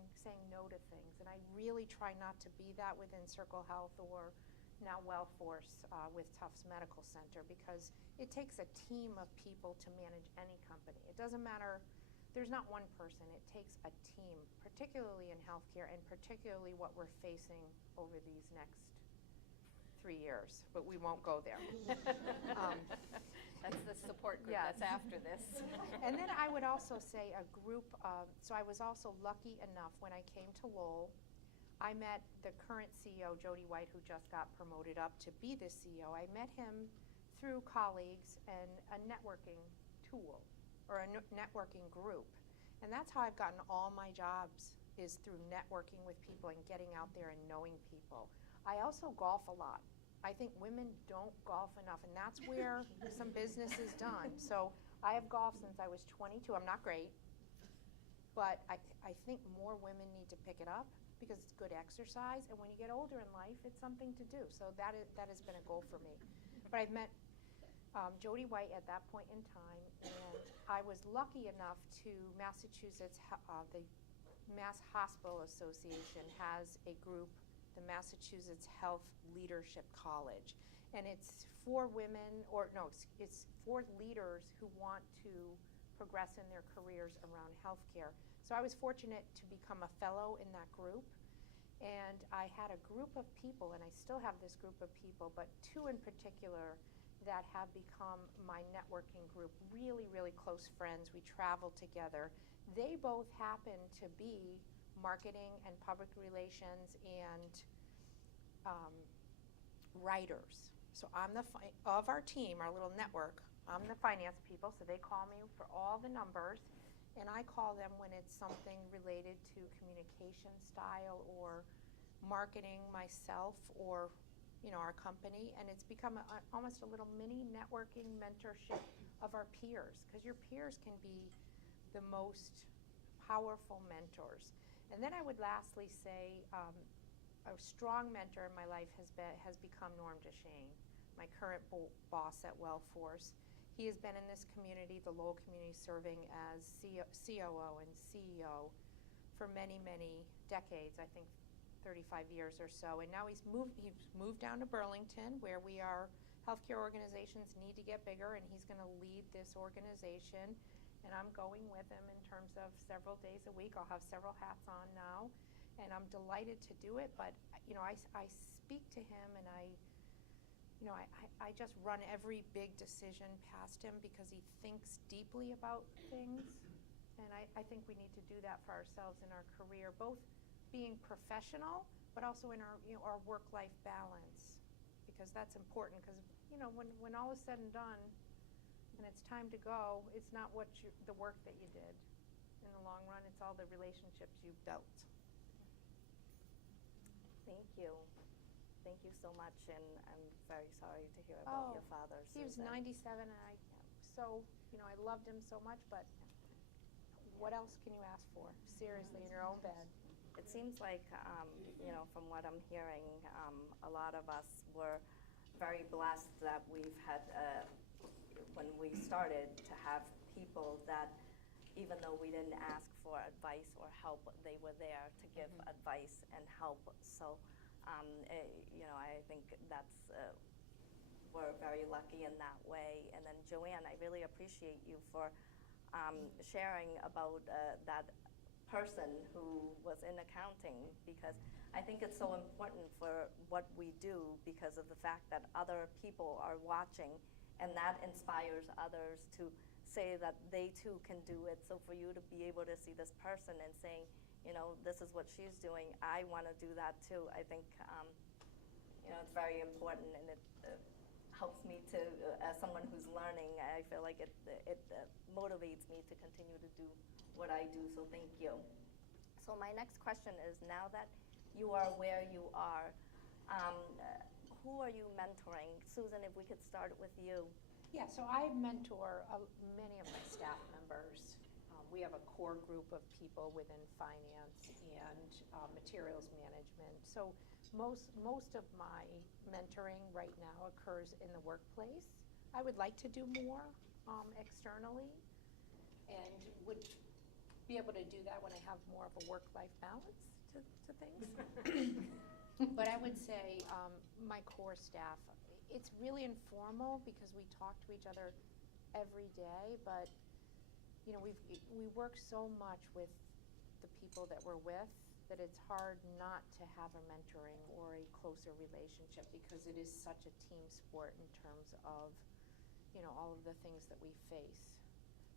no to things, and I really try not to be that within Circle Health or now WellForce with Tufts Medical Center, because it takes a team of people to manage any company. It doesn't matter. There's not one person. It takes a team, particularly in healthcare, and particularly what we're facing over these next 3 years. But we won't go there. That's the support group Yes. that's after this. And then I would also say a group of, so I was also lucky enough when I came to Lowell, I met the current CEO, Jody White, who just got promoted up to be the CEO. I met him through colleagues and a networking tool, or a networking group. And that's how I've gotten all my jobs, is through networking with people and getting out there and knowing people. I also golf a lot. I think women don't golf enough, and that's where some business is done. So I have golfed since I was 22. I'm not great, but I think more women need to pick it up because it's good exercise, and when you get older in life, it's something to do. So that has been a goal for me. But I've met Jody White at that point in time, and I was lucky enough to Massachusetts, the Mass Hospital Association has a group, the Massachusetts Health Leadership College, and it's for women, it's for leaders who want to progress in their careers around healthcare. So I was fortunate to become a fellow in that group, and I had a group of people, and I still have this group of people, but two in particular that have become my networking group, really, really close friends. We travel together. They both happen to be marketing and public relations and writers. So I'm of our team, our little network, I'm the finance people, so they call me for all the numbers, and I call them when it's something related to communication style or marketing myself or our company, and it's become almost a little mini networking mentorship of our peers, because your peers can be the most powerful mentors. And then I would lastly say a strong mentor in my life has become Norm Deshane, my current boss at WellForce. He has been in this community, the Lowell community, serving as COO and CEO for many, many decades, I think 35 years or so, and now he's moved down to Burlington, where healthcare organizations need to get bigger, and he's going to lead this organization, and I'm going with him in terms of several days a week. I'll have several hats on now, and I'm delighted to do it, but I speak to him, and I just run every big decision past him because he thinks deeply about things, and I think we need to do that for ourselves in our career, both being professional, but also in our work-life balance, because that's important. Because when all is said and done, and it's time to go, it's not the work that you did. In the long run, it's all the relationships you've built. Thank you. Thank you so much, and I'm very sorry to hear about your father, He was Susan. 97, and I loved him so much, but what else can you ask for? Seriously, in your own bed. It seems like, from what I'm hearing, a lot of us were very blessed that we've had, when we started, to have people people that even though we didn't ask for advice or help, they were there to give advice and help. So, I think that's, we're very lucky in that way. And then Joanne, I really appreciate you for sharing about that person who was in accounting, because I think it's so important for what we do because of the fact that other people are watching, and that inspires others to say that they too can do it. So for you to be able to see this person and saying, this is what she's doing, I want to do that too. I think, it's very important, and it helps me to, as someone who's learning, I feel like it motivates me to continue to do what I do, so thank you. So my next question is, now that you are where you are, who are you mentoring? Susan, if we could start with you. Yeah, so I mentor many of my staff members. We have a core group of people within finance and materials management. So most of my mentoring right now occurs in the workplace. I would like to do more externally, and would be able to do that when I have more of a work-life balance to things. But I would say my core staff, it's really informal because we talk to each other every day, but we work so much with the people that we're with that it's hard not to have a mentoring or a closer relationship, because it is such a team sport in terms of all of the things that we face.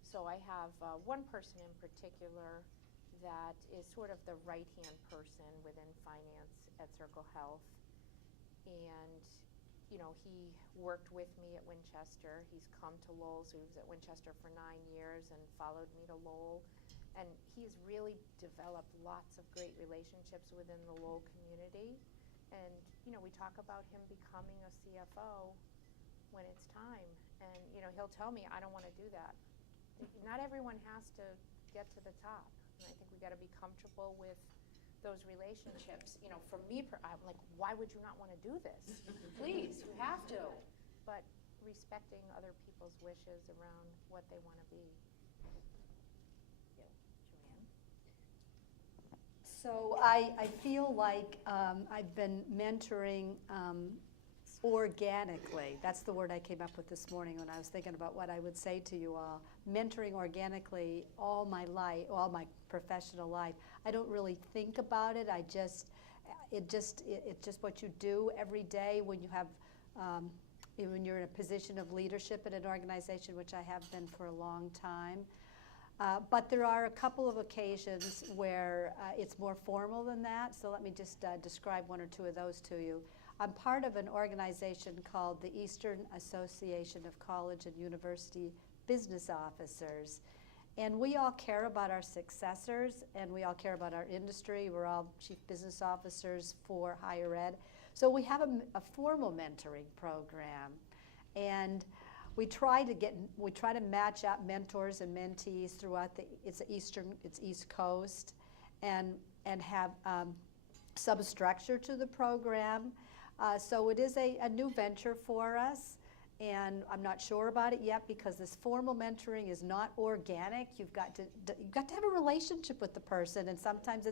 So I have one person in particular that is sort of the right-hand person within finance at Circle Health. And, he worked with me at Winchester. He's come to Lowell, so he was at Winchester for 9 years and followed me to Lowell. And he's really developed lots of great relationships within the Lowell community. And, we talk about him becoming a CFO when it's time. And, he'll tell me, I don't want to do that. Not everyone has to get to the top. And I think we got to be comfortable with those relationships. For me, I'm like, why would you not want to do this? Please, you have to. But respecting other people's wishes around what they want to be. Joanne? So I feel like I've been mentoring organically. That's the word I came up with this morning when I was thinking about what I would say to you all. Mentoring organically all my life, all my professional life. I don't really think about it. It's just what you do every day when you have, when you're in a position of leadership in an organization, which I have been for a long time. But there are a couple of occasions where it's more formal than that. So let me just describe one or two of those to you. I'm part of an organization called the Eastern Association of College and University Business Officers. And we all care about our successors, and we all care about our industry. We're all chief business officers for higher ed. So we have a formal mentoring program. And we try to match up mentors and mentees throughout it's East Coast, and have some structure to the program. So it is a new venture for us, and I'm not sure about it yet because this formal mentoring is not organic. You've got to have a relationship with the person, and sometimes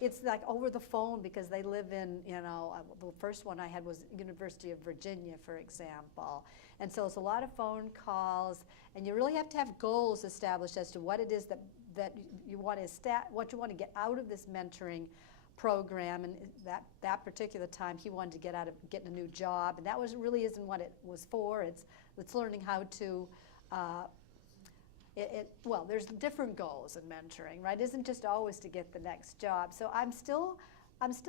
it's like over the phone because they live in, the first one I had was University of Virginia, for example. And so it's a lot of phone calls, and you really have to have goals established as to what it is that you want to get out of this mentoring program. And that particular time he wanted to get out of getting a new job, and that really isn't what it was for. It's learning how to well, there's different goals in mentoring, right? It isn't just always to get the next job. So I'm still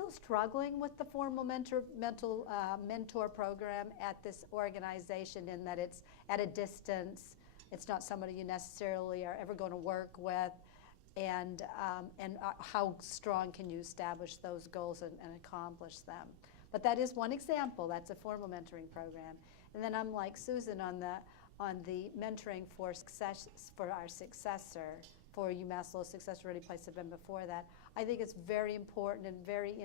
struggling with the formal mentor program at this organization, in that it's at a distance. It's not somebody you necessarily are ever going to work with. And how strong can you establish those goals and accomplish them? But that is one example. That's a formal mentoring program. And then I'm like Susan on the mentoring for our successor, for UMass Lowell Successor Ready Place. I've been before that. I think it's very important and very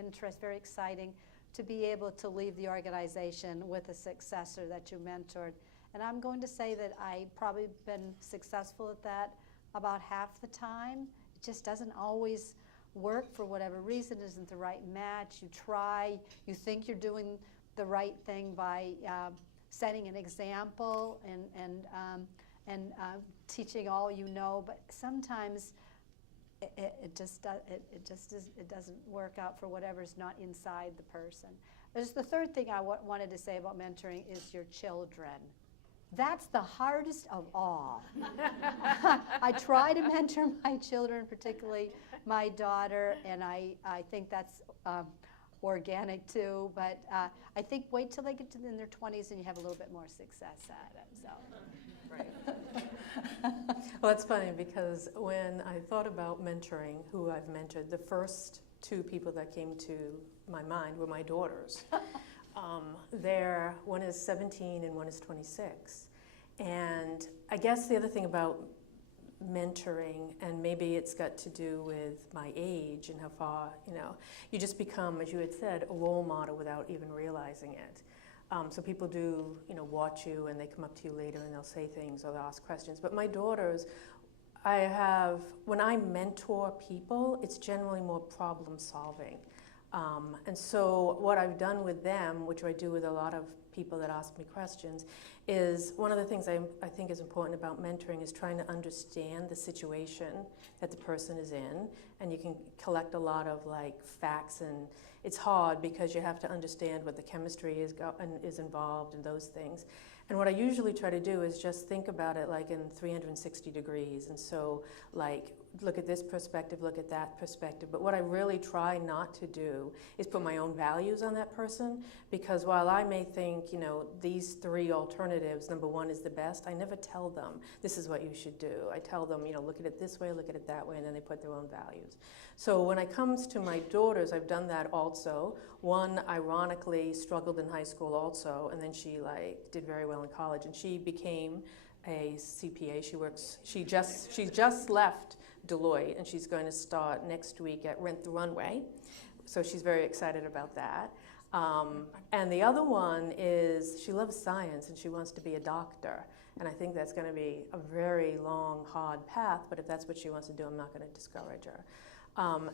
exciting to be able to leave the organization with a successor that you mentored And I'm going to say that I've probably been successful at that about half the time. It just doesn't always work for whatever reason, isn't the right match. You try, you think you're doing the right thing by setting an example and teaching all you know, but sometimes it doesn't work out for whatever's not inside the person. There's the third thing I wanted to say about mentoring is your children. That's the hardest of all. I try to mentor my children, particularly my daughter, and I think that's organic too, but I think wait till they get to in their 20s and you have a little bit more success at it. So. Well, it's funny because when I thought about mentoring, who I've mentored, the first two people that came to my mind were my daughters. One is 17 and one is 26. And I guess the other thing about mentoring, and maybe it's got to do with my age and how far, you just become, as you had said, a role model without even realizing it. So people do, watch you and they come up to you later and they'll say things or they'll ask questions. But my daughters, when I mentor people, it's generally more problem solving. And so what I've done with them, which I do with a lot of people that ask me questions, is one of the things I think is important about mentoring is trying to understand the situation that the person is in. And you can collect a lot of facts, and it's hard because you have to understand what the chemistry is involved and those things. And what I usually try to do is just think about it in 360 degrees. And so look at this perspective, look at that perspective. But what I really try not to do is put my own values on that person, because while I may think, these three alternatives, number one is the best, I never tell them this is what you should do. I tell them, look at it this way, look at it that way, and then they put their own values. So when it comes to my daughters, I've done that also. One, ironically, struggled in high school also, and then she did very well in college, and she became a CPA. She just left Deloitte, and she's going to start next week at Rent the Runway. So she's very excited about that. And the other one is she loves science and she wants to be a doctor. And I think that's going to be a very long, hard path, but if that's what she wants to do, I'm not going to discourage her.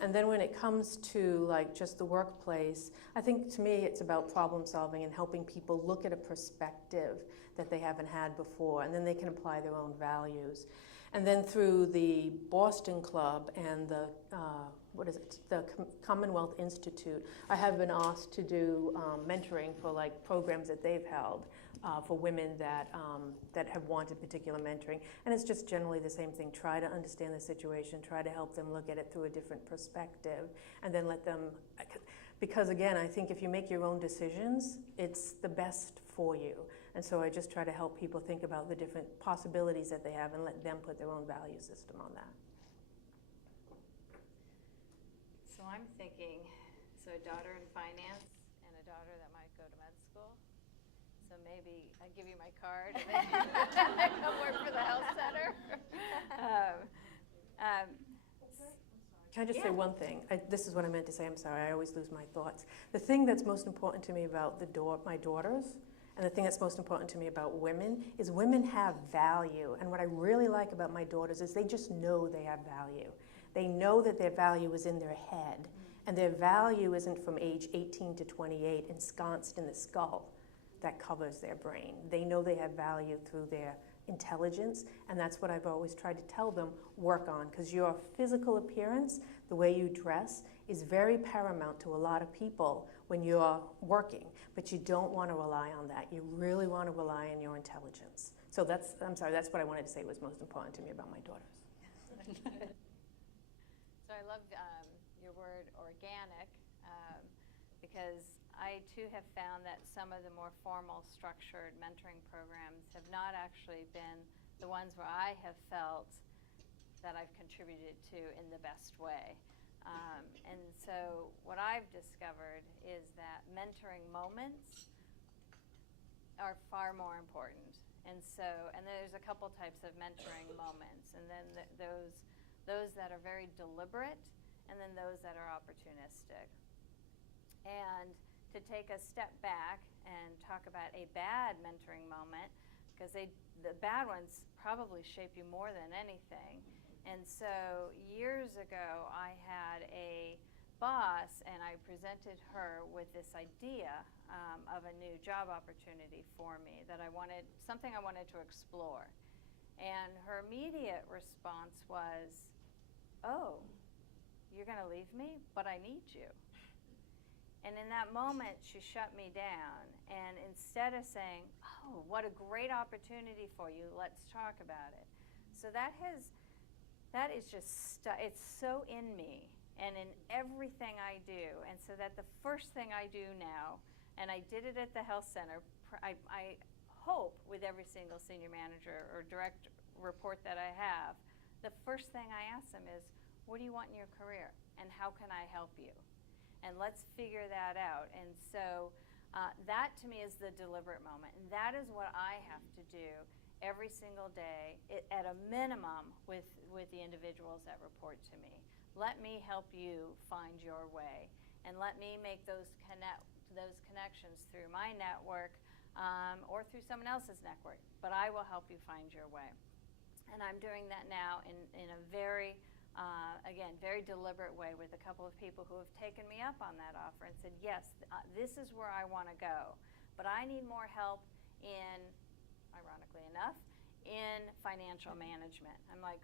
And then when it comes to just the workplace, I think to me it's about problem solving and helping people look at a perspective that they haven't had before, and then they can apply their own values. And then through the Boston Club and the Commonwealth Institute, I have been asked to do mentoring for programs that they've held for women that have wanted particular mentoring. And it's just generally the same thing. Try to understand the situation, try to help them look at it through a different perspective, and then let them, because again, I think if you make your own decisions, it's the best for you. And so I just try to help people think about the different possibilities that they have and let them put their own value system on that. So I'm thinking, a daughter in finance and a daughter that might go to med school. So maybe I give you my card and then I come work for the health center. Can I just say one thing? This is what I meant to say. I'm sorry. I always lose my thoughts. The thing that's most important to me about my daughters, and the thing that's most important to me about women, is women have value. And what I really like about my daughters is they just know they have value. They know that their value is in their head. And their value isn't from age 18 to 28 ensconced in the skull that covers their brain. They know they have value through their intelligence, and that's what I've always tried to tell them, work on, because your physical appearance, the way you dress, is very paramount to a lot of people when you're working, but you don't want to rely on that. You really want to rely on your intelligence. So that's what I wanted to say was most important to me about my daughters. So I love your word organic, because I too have found that some of the more formal structured mentoring programs have not actually been the ones where I have felt that I've contributed to in the best way. And so what I've discovered is that mentoring moments are far more important. And there's a couple types of mentoring moments, and then those that are very deliberate, and then those that are opportunistic. And to take a step back and talk about a bad mentoring moment, because the bad ones probably shape you more than anything. And so years ago, I had a boss, and I presented her with this idea of a new job opportunity for me that something I wanted to explore. And her immediate response was, "Oh, you're going to leave me, but I need you." And in that moment, she shut me down. And instead of saying, "Oh, what a great opportunity for you, let's talk about it." So that is just, it's so in me and in everything I do. And so that the first thing I do now, and I did it at the health center, I hope with every single senior manager or direct report that I have, the first thing I ask them is, what do you want in your career? And how can I help you? And let's figure that out. And so that to me is the deliberate moment. And that is what I have to do every single day, at a minimum, with the individuals that report to me. Let me help you find your way, and let me make those connections through my network or through someone else's network. But I will help you find your way. And I'm doing that now in a very, again, very deliberate way with a couple of people who have taken me up on that offer and said, yes, this is where I want to go. But I need more help in, ironically enough, in financial management. I'm like,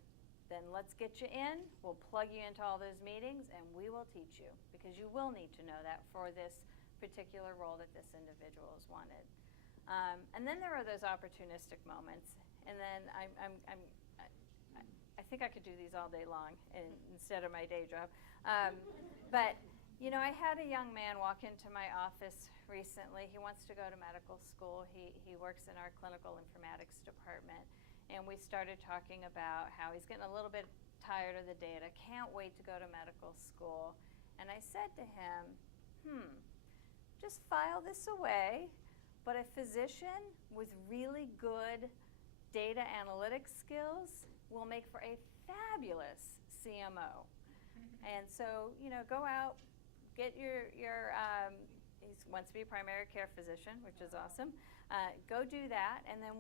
then let's get you in, we'll plug you into all those meetings, and we will teach you, because you will need to know that for this particular role that this individual has wanted. And then there are those opportunistic moments, and then I think I could do these all day long instead of my day job. But you know, I had a young man walk into my office recently. He wants to go to medical school. He works in our clinical informatics department. And we started talking about how he's getting a little bit tired of the data, can't wait to go to medical school. And I said to him, just file this away, but a physician with really good data analytics skills will make for a fabulous CMO. And so, you know, go out, get your he wants to be a primary care physician, which is awesome. Go do that, and then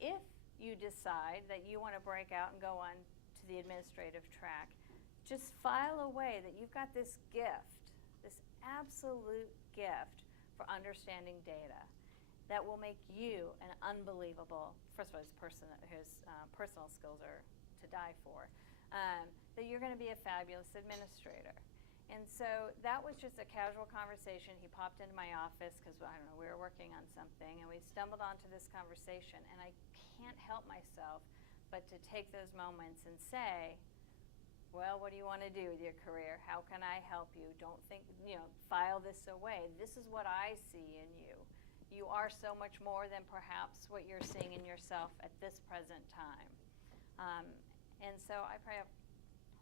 if you decide that you want to break out and go on to the administrative track, just file away that you've got this gift, this absolute gift for understanding data that will make you an unbelievable, first of all, his personal skills are to die for, that you're going to be a fabulous administrator. And so that was just a casual conversation. He popped into my office because, I don't know, we were working on something, and we stumbled onto this conversation, and I can't help myself but to take those moments and say, well, what do you want to do with your career? How can I help you? Don't think, file this away. This is what I see in you. You are so much more than perhaps what you're seeing in yourself at this present time. And so I probably have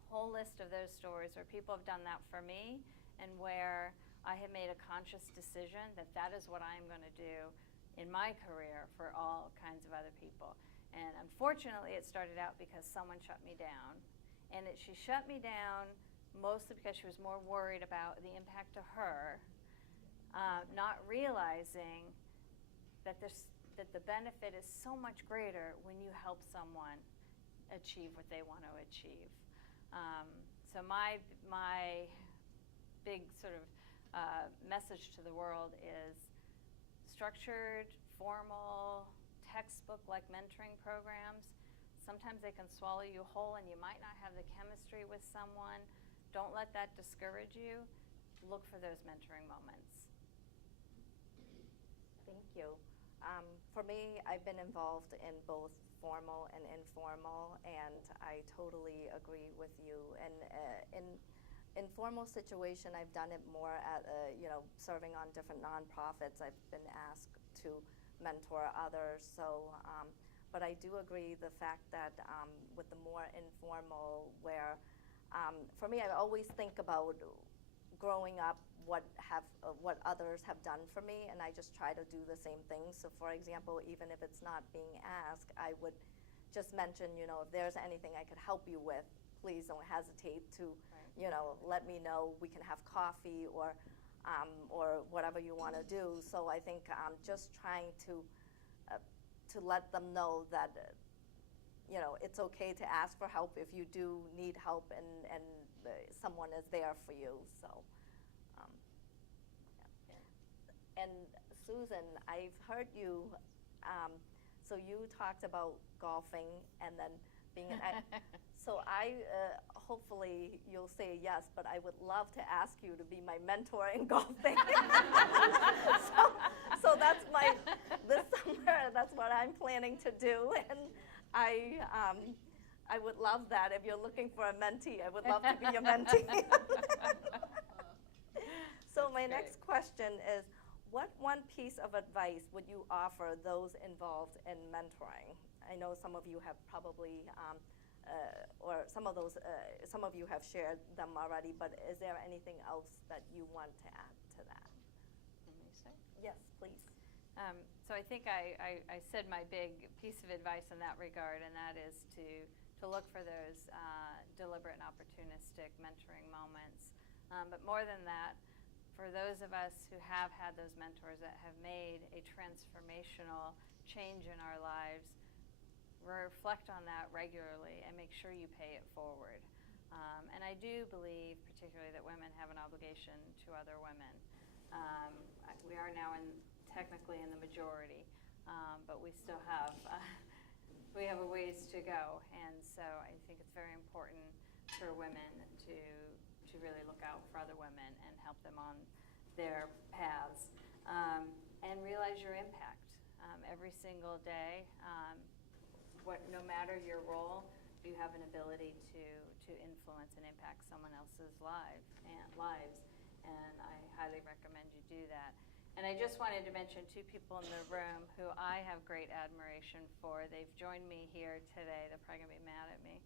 whole list of those stories where people have done that for me, and where I have made a conscious decision that that is what I'm going to do in my career for all kinds of other people. And unfortunately, it started out because someone shut me down, and she shut me down mostly because she was more worried about the impact to her, not realizing that the benefit is so much greater when you help someone achieve what they want to achieve. So my big sort of message to the world is structured, formal, textbook-like mentoring programs. Sometimes they can swallow you whole, and you might not have the chemistry with someone. Don't let that discourage you. Look for those mentoring moments. Thank you. For me, I've been involved in both formal and informal, and I totally agree with you. And in informal situation, I've done it more at serving on different nonprofits. I've been asked to mentor others. So, but I do agree the fact that with the more informal, where for me, I always think about growing up, what others have done for me, and I just try to do the same thing. So for example, even if it's not being asked, I would just mention, if there's anything I could help you with, please don't hesitate to, let me know. We can have coffee or whatever you want to do. So I think just trying to to let them know that, it's okay to ask for help if you do need help, and someone is there for you. So, yeah. And Susan, I've heard you. So you talked about golfing and then being an. So hopefully you'll say yes, but I would love to ask you to be my mentor in golfing. so that's this summer. That's what I'm planning to do, and I would love that. If you're looking for a mentee, I would love to be your mentee. So my next question is, what one piece of advice would you offer those involved in mentoring? I know some of you have probably, or some of you have shared them already, but is there anything else that you want to add to that? Want me to start? Yes, please. So I think I said my big piece of advice in that regard, and that is to look for those deliberate and opportunistic mentoring moments. But more than that, for those of us who have had those mentors that have made a transformational change in our lives, reflect on that regularly and make sure you pay it forward. And I do believe particularly that women have an obligation to other women. We are now technically in the majority, but we still have we have a ways to go, and so I think it's very important for women to really look out for other women and help them on their paths, and realize your impact every single day. No matter your role, you have an ability to influence and impact someone else's lives, and I highly recommend you do that. And I just wanted to mention two people in the room who I have great admiration for. They've joined me here today. They're probably going to be mad at me.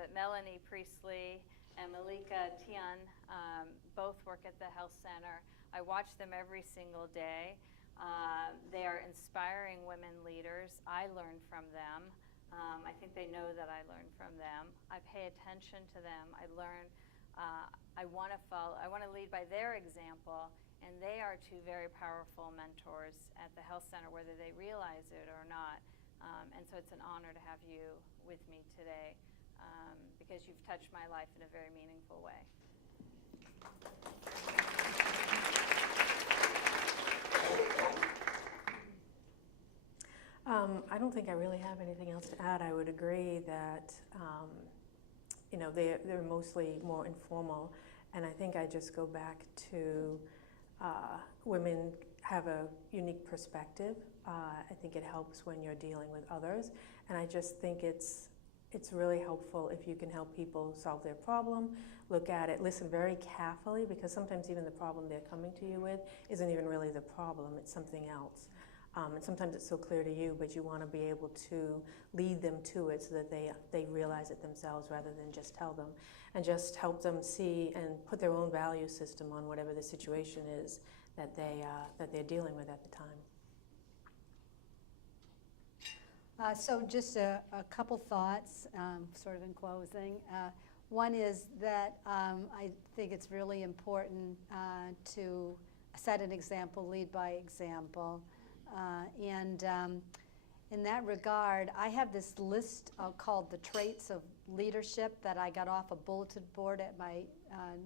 But Melanie Priestley and Malika Tian both work at the health center. I watch them every single day. They are inspiring women leaders. I learn from them. I think they know that I learn from them. I pay attention to them. I learn. I want to follow. I want to lead by their example. And they are two very powerful mentors at the health center, whether they realize it or not. And so it's an honor to have you with me today, because you've touched my life in a very meaningful way. I don't think I really have anything else to add. I would agree that they're mostly more informal, and I think I just go back to women have a unique perspective. I think it helps when you're dealing with others, and I just think it's really helpful if you can help people solve their problem, look at it, listen very carefully, because sometimes even the problem they're coming to you with isn't even really the problem, it's something else. And sometimes it's so clear to you, but you want to be able to lead them to it so that they realize it themselves rather than just tell them, and just help them see and put their own value system on whatever the situation is that they're dealing with at the time. So just a couple thoughts, sort of in closing. One is that I think it's really important to set an example, lead by example. And in that regard, I have this list called the Traits of Leadership that I got off a bulletin board at my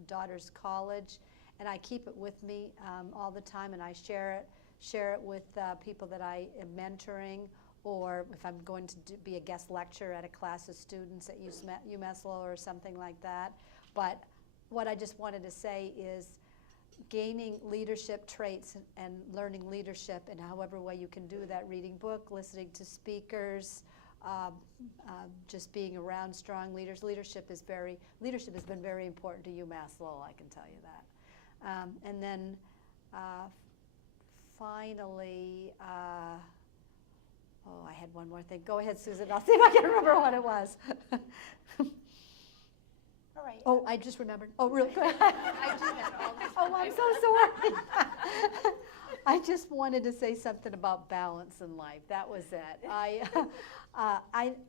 daughter's college, and I keep it with me all the time, and I share it with people that I am mentoring, or if I'm going to be a guest lecturer at a class of students at UMass Lowell or something like that. But what I just wanted to say is gaining leadership traits and learning leadership in however way you can do that, reading book, listening to speakers, just being around strong leaders. Leadership has been very important to UMass Lowell, I can tell you that. And then finally, I had one more thing. Go ahead, Susan. I'll see if I can remember what it was. All right. Oh, I just remembered. Oh, really? Go ahead. I do that all the time. Oh, I'm so sorry. I just wanted to say something about balance in life. That was it.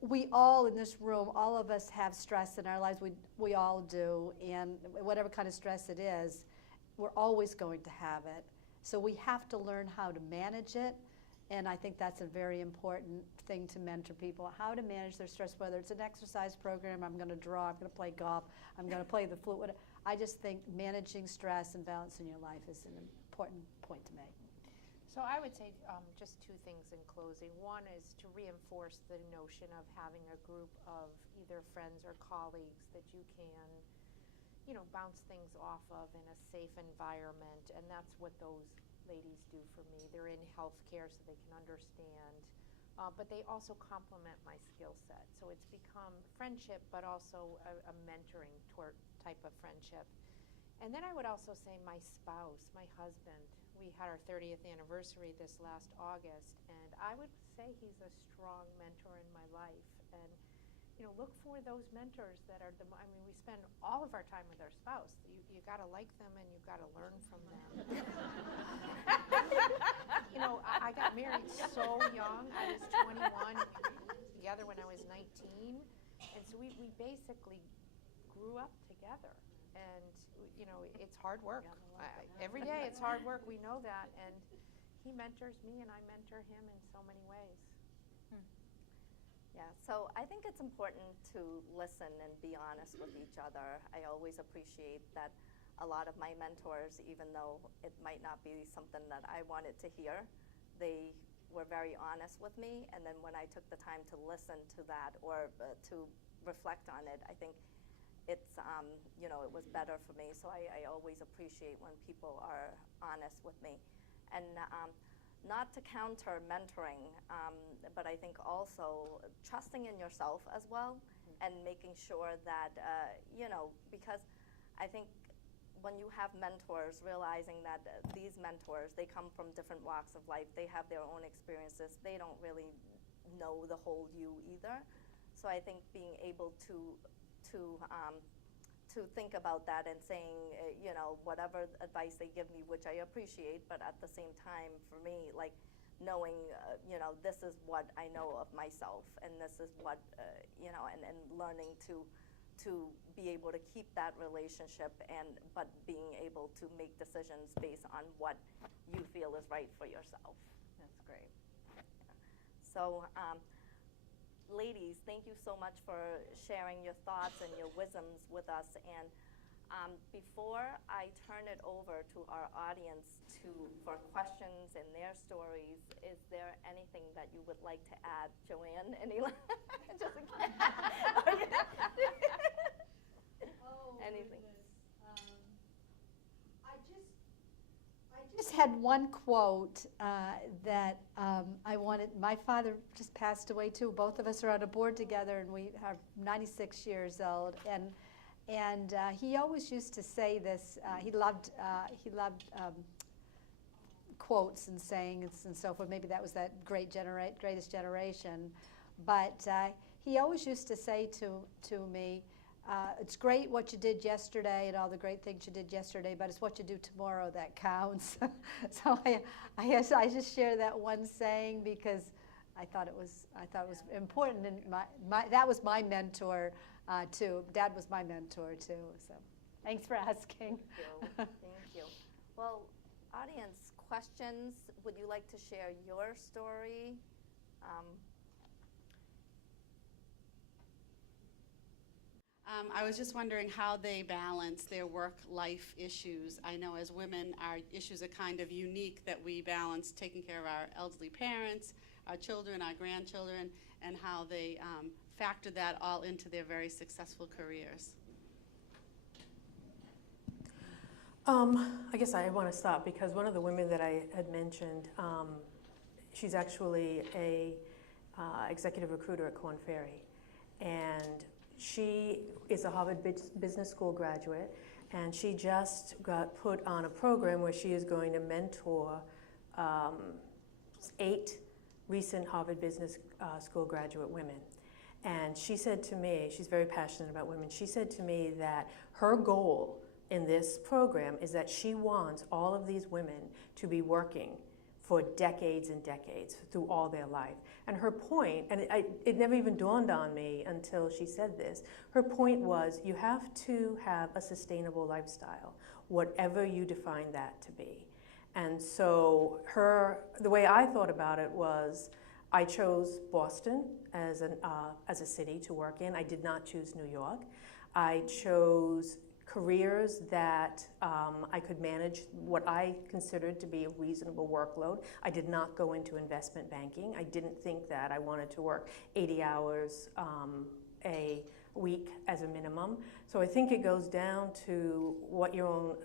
We all in this room, all of us have stress in our lives. We all do, and whatever kind of stress it is, we're always going to have it. So we have to learn how to manage it, And I think that's a very important thing to mentor people, how to manage their stress, whether it's an exercise program, I'm going to draw, I'm going to play golf, I'm going to play the flute. I just think managing stress and balancing your life is an important point to make. So I would say just two things in closing. One is to reinforce the notion of having a group of either friends or colleagues that you can, bounce things off of in a safe environment, and that's what those ladies do for me. They're in healthcare so they can understand, but they also complement my skill set. So it's become friendship, but also a mentoring type of friendship. And then I would also say my spouse, my husband. We had our 30th anniversary this last August, and I would say he's a strong mentor in my life. And look for those mentors that are we spend all of our time with our spouse. You got to like them and you've got to learn from them. I got married so young. I was 21, together when I was 19, and so we basically grew up together. And it's hard work. Every day it's hard work. We know that, and he mentors me, and I mentor him in so many ways. Yeah, so I think it's important to listen and be honest with each other. I always appreciate that a lot of my mentors, even though it might not be something that I wanted to hear, they were very honest with me. And then when I took the time to listen to that or to reflect on it, I think it's, it was better for me. So I always appreciate when people are honest with me. And not to counter mentoring, but I think also trusting in yourself as well, and making sure that, because I think when you have mentors, realizing that these mentors, they come from different walks of life, they have their own experiences, they don't really know the whole you either. So I think being able to think about that and saying, whatever advice they give me, which I appreciate, but at the same time, for me, like knowing, this is what I know of myself, and this is what, and learning to be able to keep that relationship, but being able to make decisions based on what you feel is right for yourself. That's great. Yeah. So, ladies, thank you so much for sharing your thoughts and your wisdoms with us. And before I turn it over to our audience for questions and their stories, is there anything that you would like to add, Joanne? Just in case. Anything? I just had one quote that I wanted. My father just passed away too. Both of us are on a board together, and we are 96 years old. And he always used to say this. He loved quotes and sayings and so forth. Maybe that was that greatest generation. But he always used to say to me, it's great what you did yesterday and all the great things you did yesterday, but it's what you do tomorrow that counts. So I just share that one saying because I thought it was important, and that was my mentor too. Dad was my mentor too. So thanks for asking. Thank you. Well, audience, questions? Would you like to share your story? I was just wondering how they balance their work-life issues. I know as women, our issues are kind of unique, that we balance taking care of our elderly parents, our children, our grandchildren, and how they factor that all into their very successful careers. I guess I want to stop because one of the women that I had mentioned, she's actually a executive recruiter at Korn Ferry, and she is a Harvard Business School graduate, and she just got put on a program where she is going to mentor 8 recent Harvard Business School graduate women. And she said to me, she's very passionate about women, she said to me that her goal in this program is that she wants all of these women to be working for decades and decades through all their life. And her point, and it never even dawned on me until she said this, her point was you have to have a sustainable lifestyle, whatever you define that to be. And so the way I thought about it was, I chose Boston as a city to work in. I did not choose New York. I chose careers that I could manage what I considered to be a reasonable workload. I did not go into investment banking. I didn't think that I wanted to work 80 hours a week as a minimum. So I think it goes down to what your own,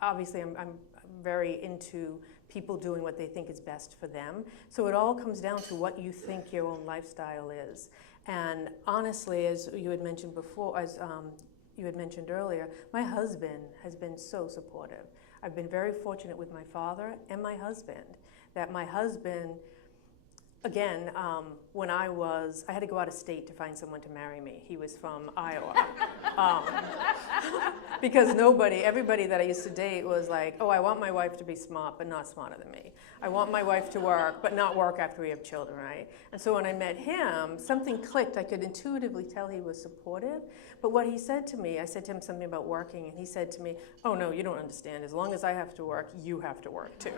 obviously I'm very into people doing what they think is best for them. So it all comes down to what you think your own lifestyle is. And honestly, as you had mentioned before, as you had mentioned earlier, my husband has been so supportive. I've been very fortunate with my father and my husband, that my husband, again, when I had to go out of state to find someone to marry me. He was from Iowa. Because everybody that I used to date was like, oh, I want my wife to be smart, but not smarter than me. I want my wife to work, but not work after we have children, right? And so when I met him, something clicked. I could intuitively tell he was supportive. But what he said to me, I said to him something about working, and he said to me, oh, no, you don't understand. As long as I have to work, you have to work too.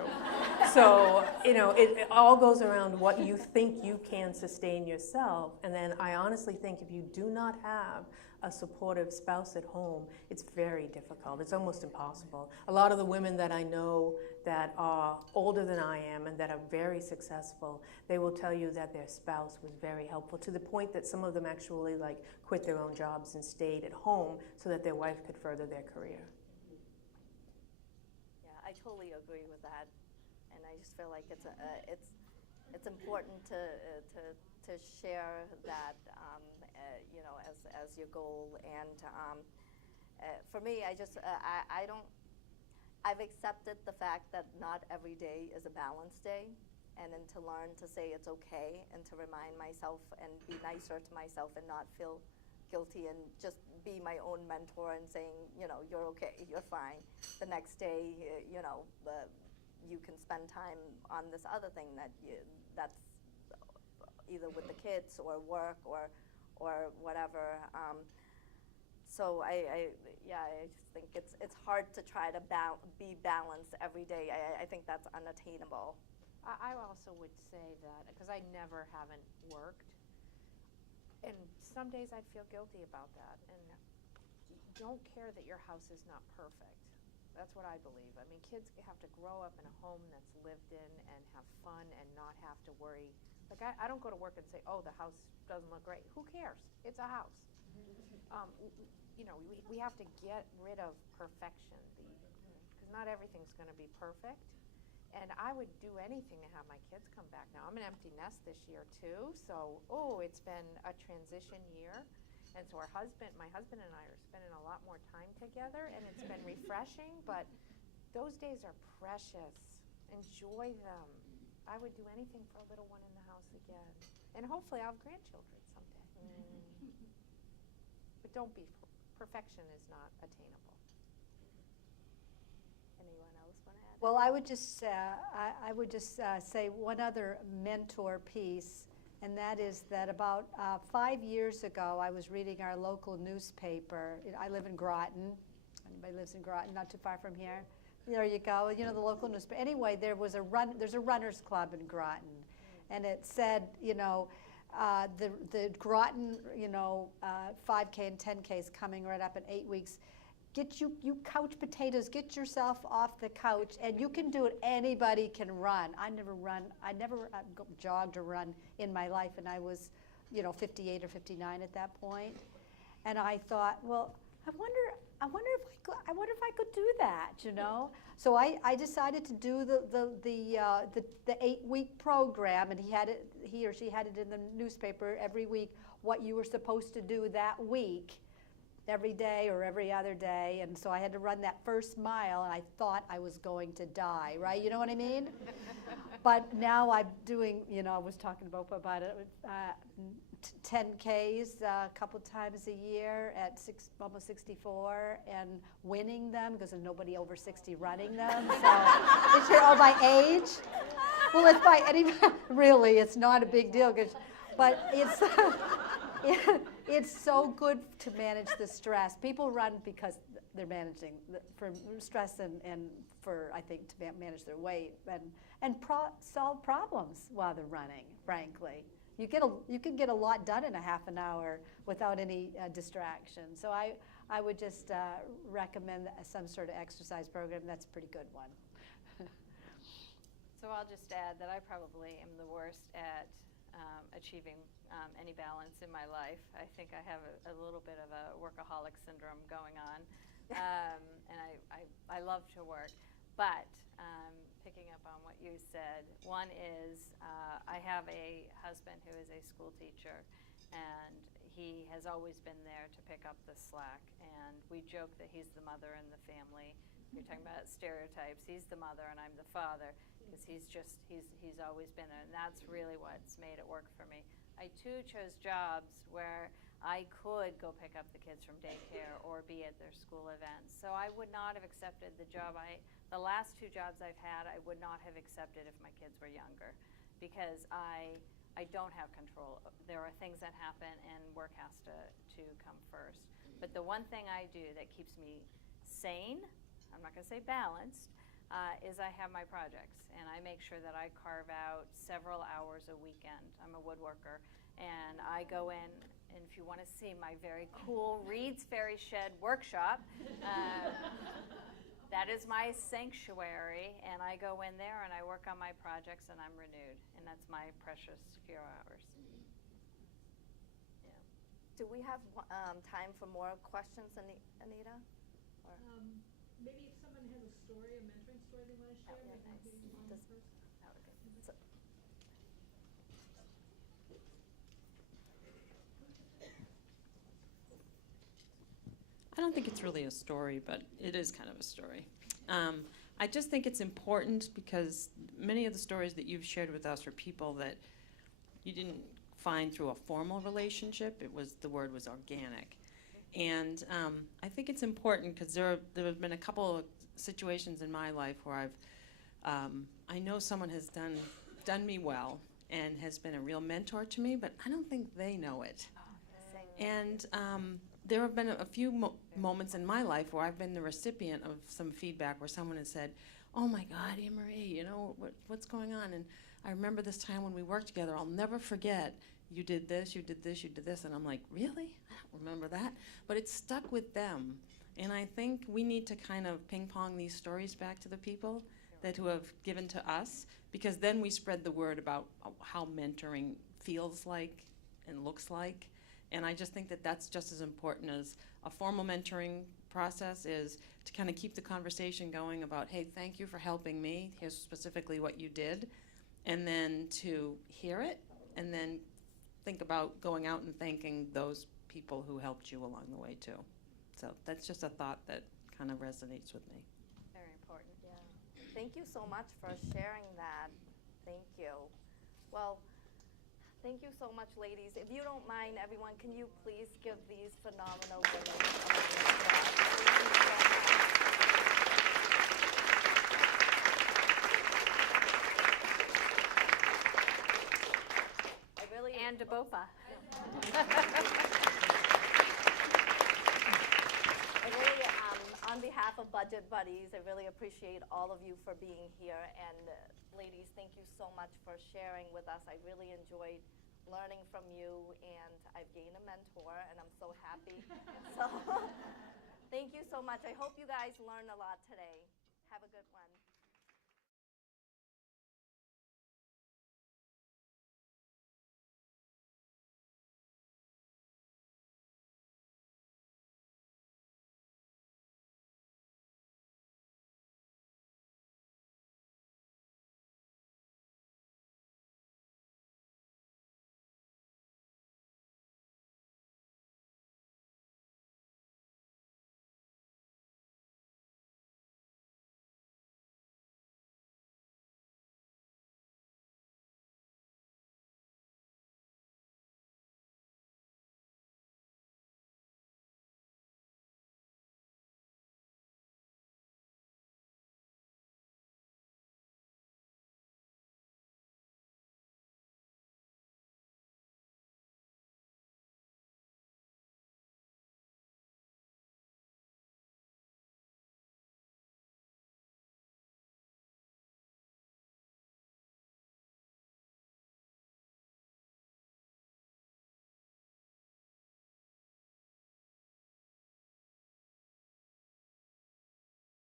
So, it all goes around what you think you can sustain yourself. And then I honestly think if you do not have a supportive spouse at home, it's very difficult. It's almost impossible. A lot of the women that I know that are older than I am and that are very successful, they will tell you that their spouse was very helpful, to the point that some of them actually quit their own jobs and stayed at home so that their wife could further their career. Yeah, I totally agree with that, and I just feel like it's important to share that as your goal. And for me, I've accepted the fact that not every day is a balanced day, and then to learn to say it's okay, and to remind myself and be nicer to myself and not feel guilty, and just be my own mentor and saying, you're okay, you're fine. The next day, you can spend time on this other thing that's either with the kids or work or whatever. So I just think it's hard to try to be balanced every day. I think that's unattainable. I also would say that, because I never haven't worked, and some days I feel guilty about that, and don't care that your house is not perfect. That's what I believe. I mean, kids have to grow up in a home that's lived in and have fun and not have to worry. Like, I don't go to work and say, oh, the house doesn't look great. Who cares? It's a house. We have to get rid of perfection, because not everything's going to be perfect. And I would do anything to have my kids come back. Now, I'm an empty nest this year, too, so, it's been a transition year. And so my husband and I are spending a lot more time together, and it's been refreshing, but those days are precious. Enjoy them. I would do anything for a little one in the house again. And hopefully I'll have grandchildren someday. But don't be, perfection is not attainable. Anyone else want to add? Well, I would just say one other mentor piece, and that is that about 5 years ago, I was reading our local newspaper. I live in Groton. Anybody lives in Groton? Not too far from here. There you go. The local newspaper. Anyway, there's a runners club in Groton, and it said, the Groton, 5K and 10K is coming right up in 8 weeks. Get you couch potatoes, get yourself off the couch, and you can do it. Anybody can run. I never jogged or run in my life, and I was, 58 or 59 at that point. And I thought, well, I wonder if I could do that, So I decided to do the 8-week program, and he or she had it in the newspaper every week, what you were supposed to do that week, every day or every other day. And so I had to run that first mile, and I thought I was going to die, right? You know what I mean? But now I'm doing, I was talking about it, 10Ks a couple times a year at almost 64, and winning them because there's nobody over 60 running them. So it's by age. Well, it's by any. Really, it's not a big deal, but it's so good to manage the stress. People run because they're managing for stress and for, I think, to manage their weight and solve problems while they're running, frankly. You can get a lot done in a half an hour without any distraction. So I would just recommend some sort of exercise program. That's a pretty good one. So I'll just add that I probably am the worst at achieving any balance in my life. I think I have a little bit of a workaholic syndrome going on, and I love to work. But picking up on what you said, one is I have a husband who is a school teacher, and he has always been there to pick up the slack. And we joke that he's the mother in the family. You're talking about stereotypes. He's the mother and I'm the father, because he's always been there, and that's really what's made it work for me. I too chose jobs where I could go pick up the kids from daycare or be at their school events. So I would not have accepted the the last 2 jobs I've had, I would not have accepted if my kids were younger, because I don't have control. There are things that happen and work has to come first. But the one thing I do that keeps me sane, I'm not going to say balanced, is I have my projects, and I make sure that I carve out several hours a weekend. I'm a woodworker, and I go in, and if you want to see my very cool Reed's Fairy Shed workshop, that is my sanctuary, and I go in there and I work on my projects, and I'm renewed, and that's my precious few hours. Yeah. Do we have time for more questions, Anita? Or? Maybe if someone has a story, a mentoring story they want to share, That would be maybe nice. on Does- first. that would be- so- I don't think it's really a story, but it is kind of a story. I just think it's important because many of the stories that you've shared with us are people that you didn't find through a formal relationship. The word was organic. And I think it's important because there have been a couple of situations in my life where I know someone has done me well and has been a real mentor to me, but I don't think they know it. And there have been a few moments in my life where I've been the recipient of some feedback where someone has said, "Oh my God, Anne Marie, you know, what's going on?" And I remember this time when we worked together, I'll never forget, you did this, you did this, you did this. And I'm like, really? I don't remember that. But it stuck with them. And I think we need to kind of ping pong these stories back to the people who have given to us, because then we spread the word about how mentoring feels like and looks like. And I just think that that's just as important as a formal mentoring process is to kind of keep the conversation going about, hey, thank you for helping me. Here's specifically what you did. And then to hear it and then think about going out and thanking those people who helped you along the way too. So that's just a thought that kind of resonates with me. Very important. Yeah. Thank you so much for sharing that. Thank you. Well, thank you so much, ladies. If you don't mind, everyone, can you please give these phenomenal women a round of applause? Thank you so much. I really And DeBopa. I really, on behalf of Budget Buddies, I really appreciate all of you for being here. And ladies, thank you so much for sharing with us. I really enjoyed learning from you, and I've gained a mentor, and I'm so happy. So thank you so much. I hope you guys learned a lot today. Have a good one.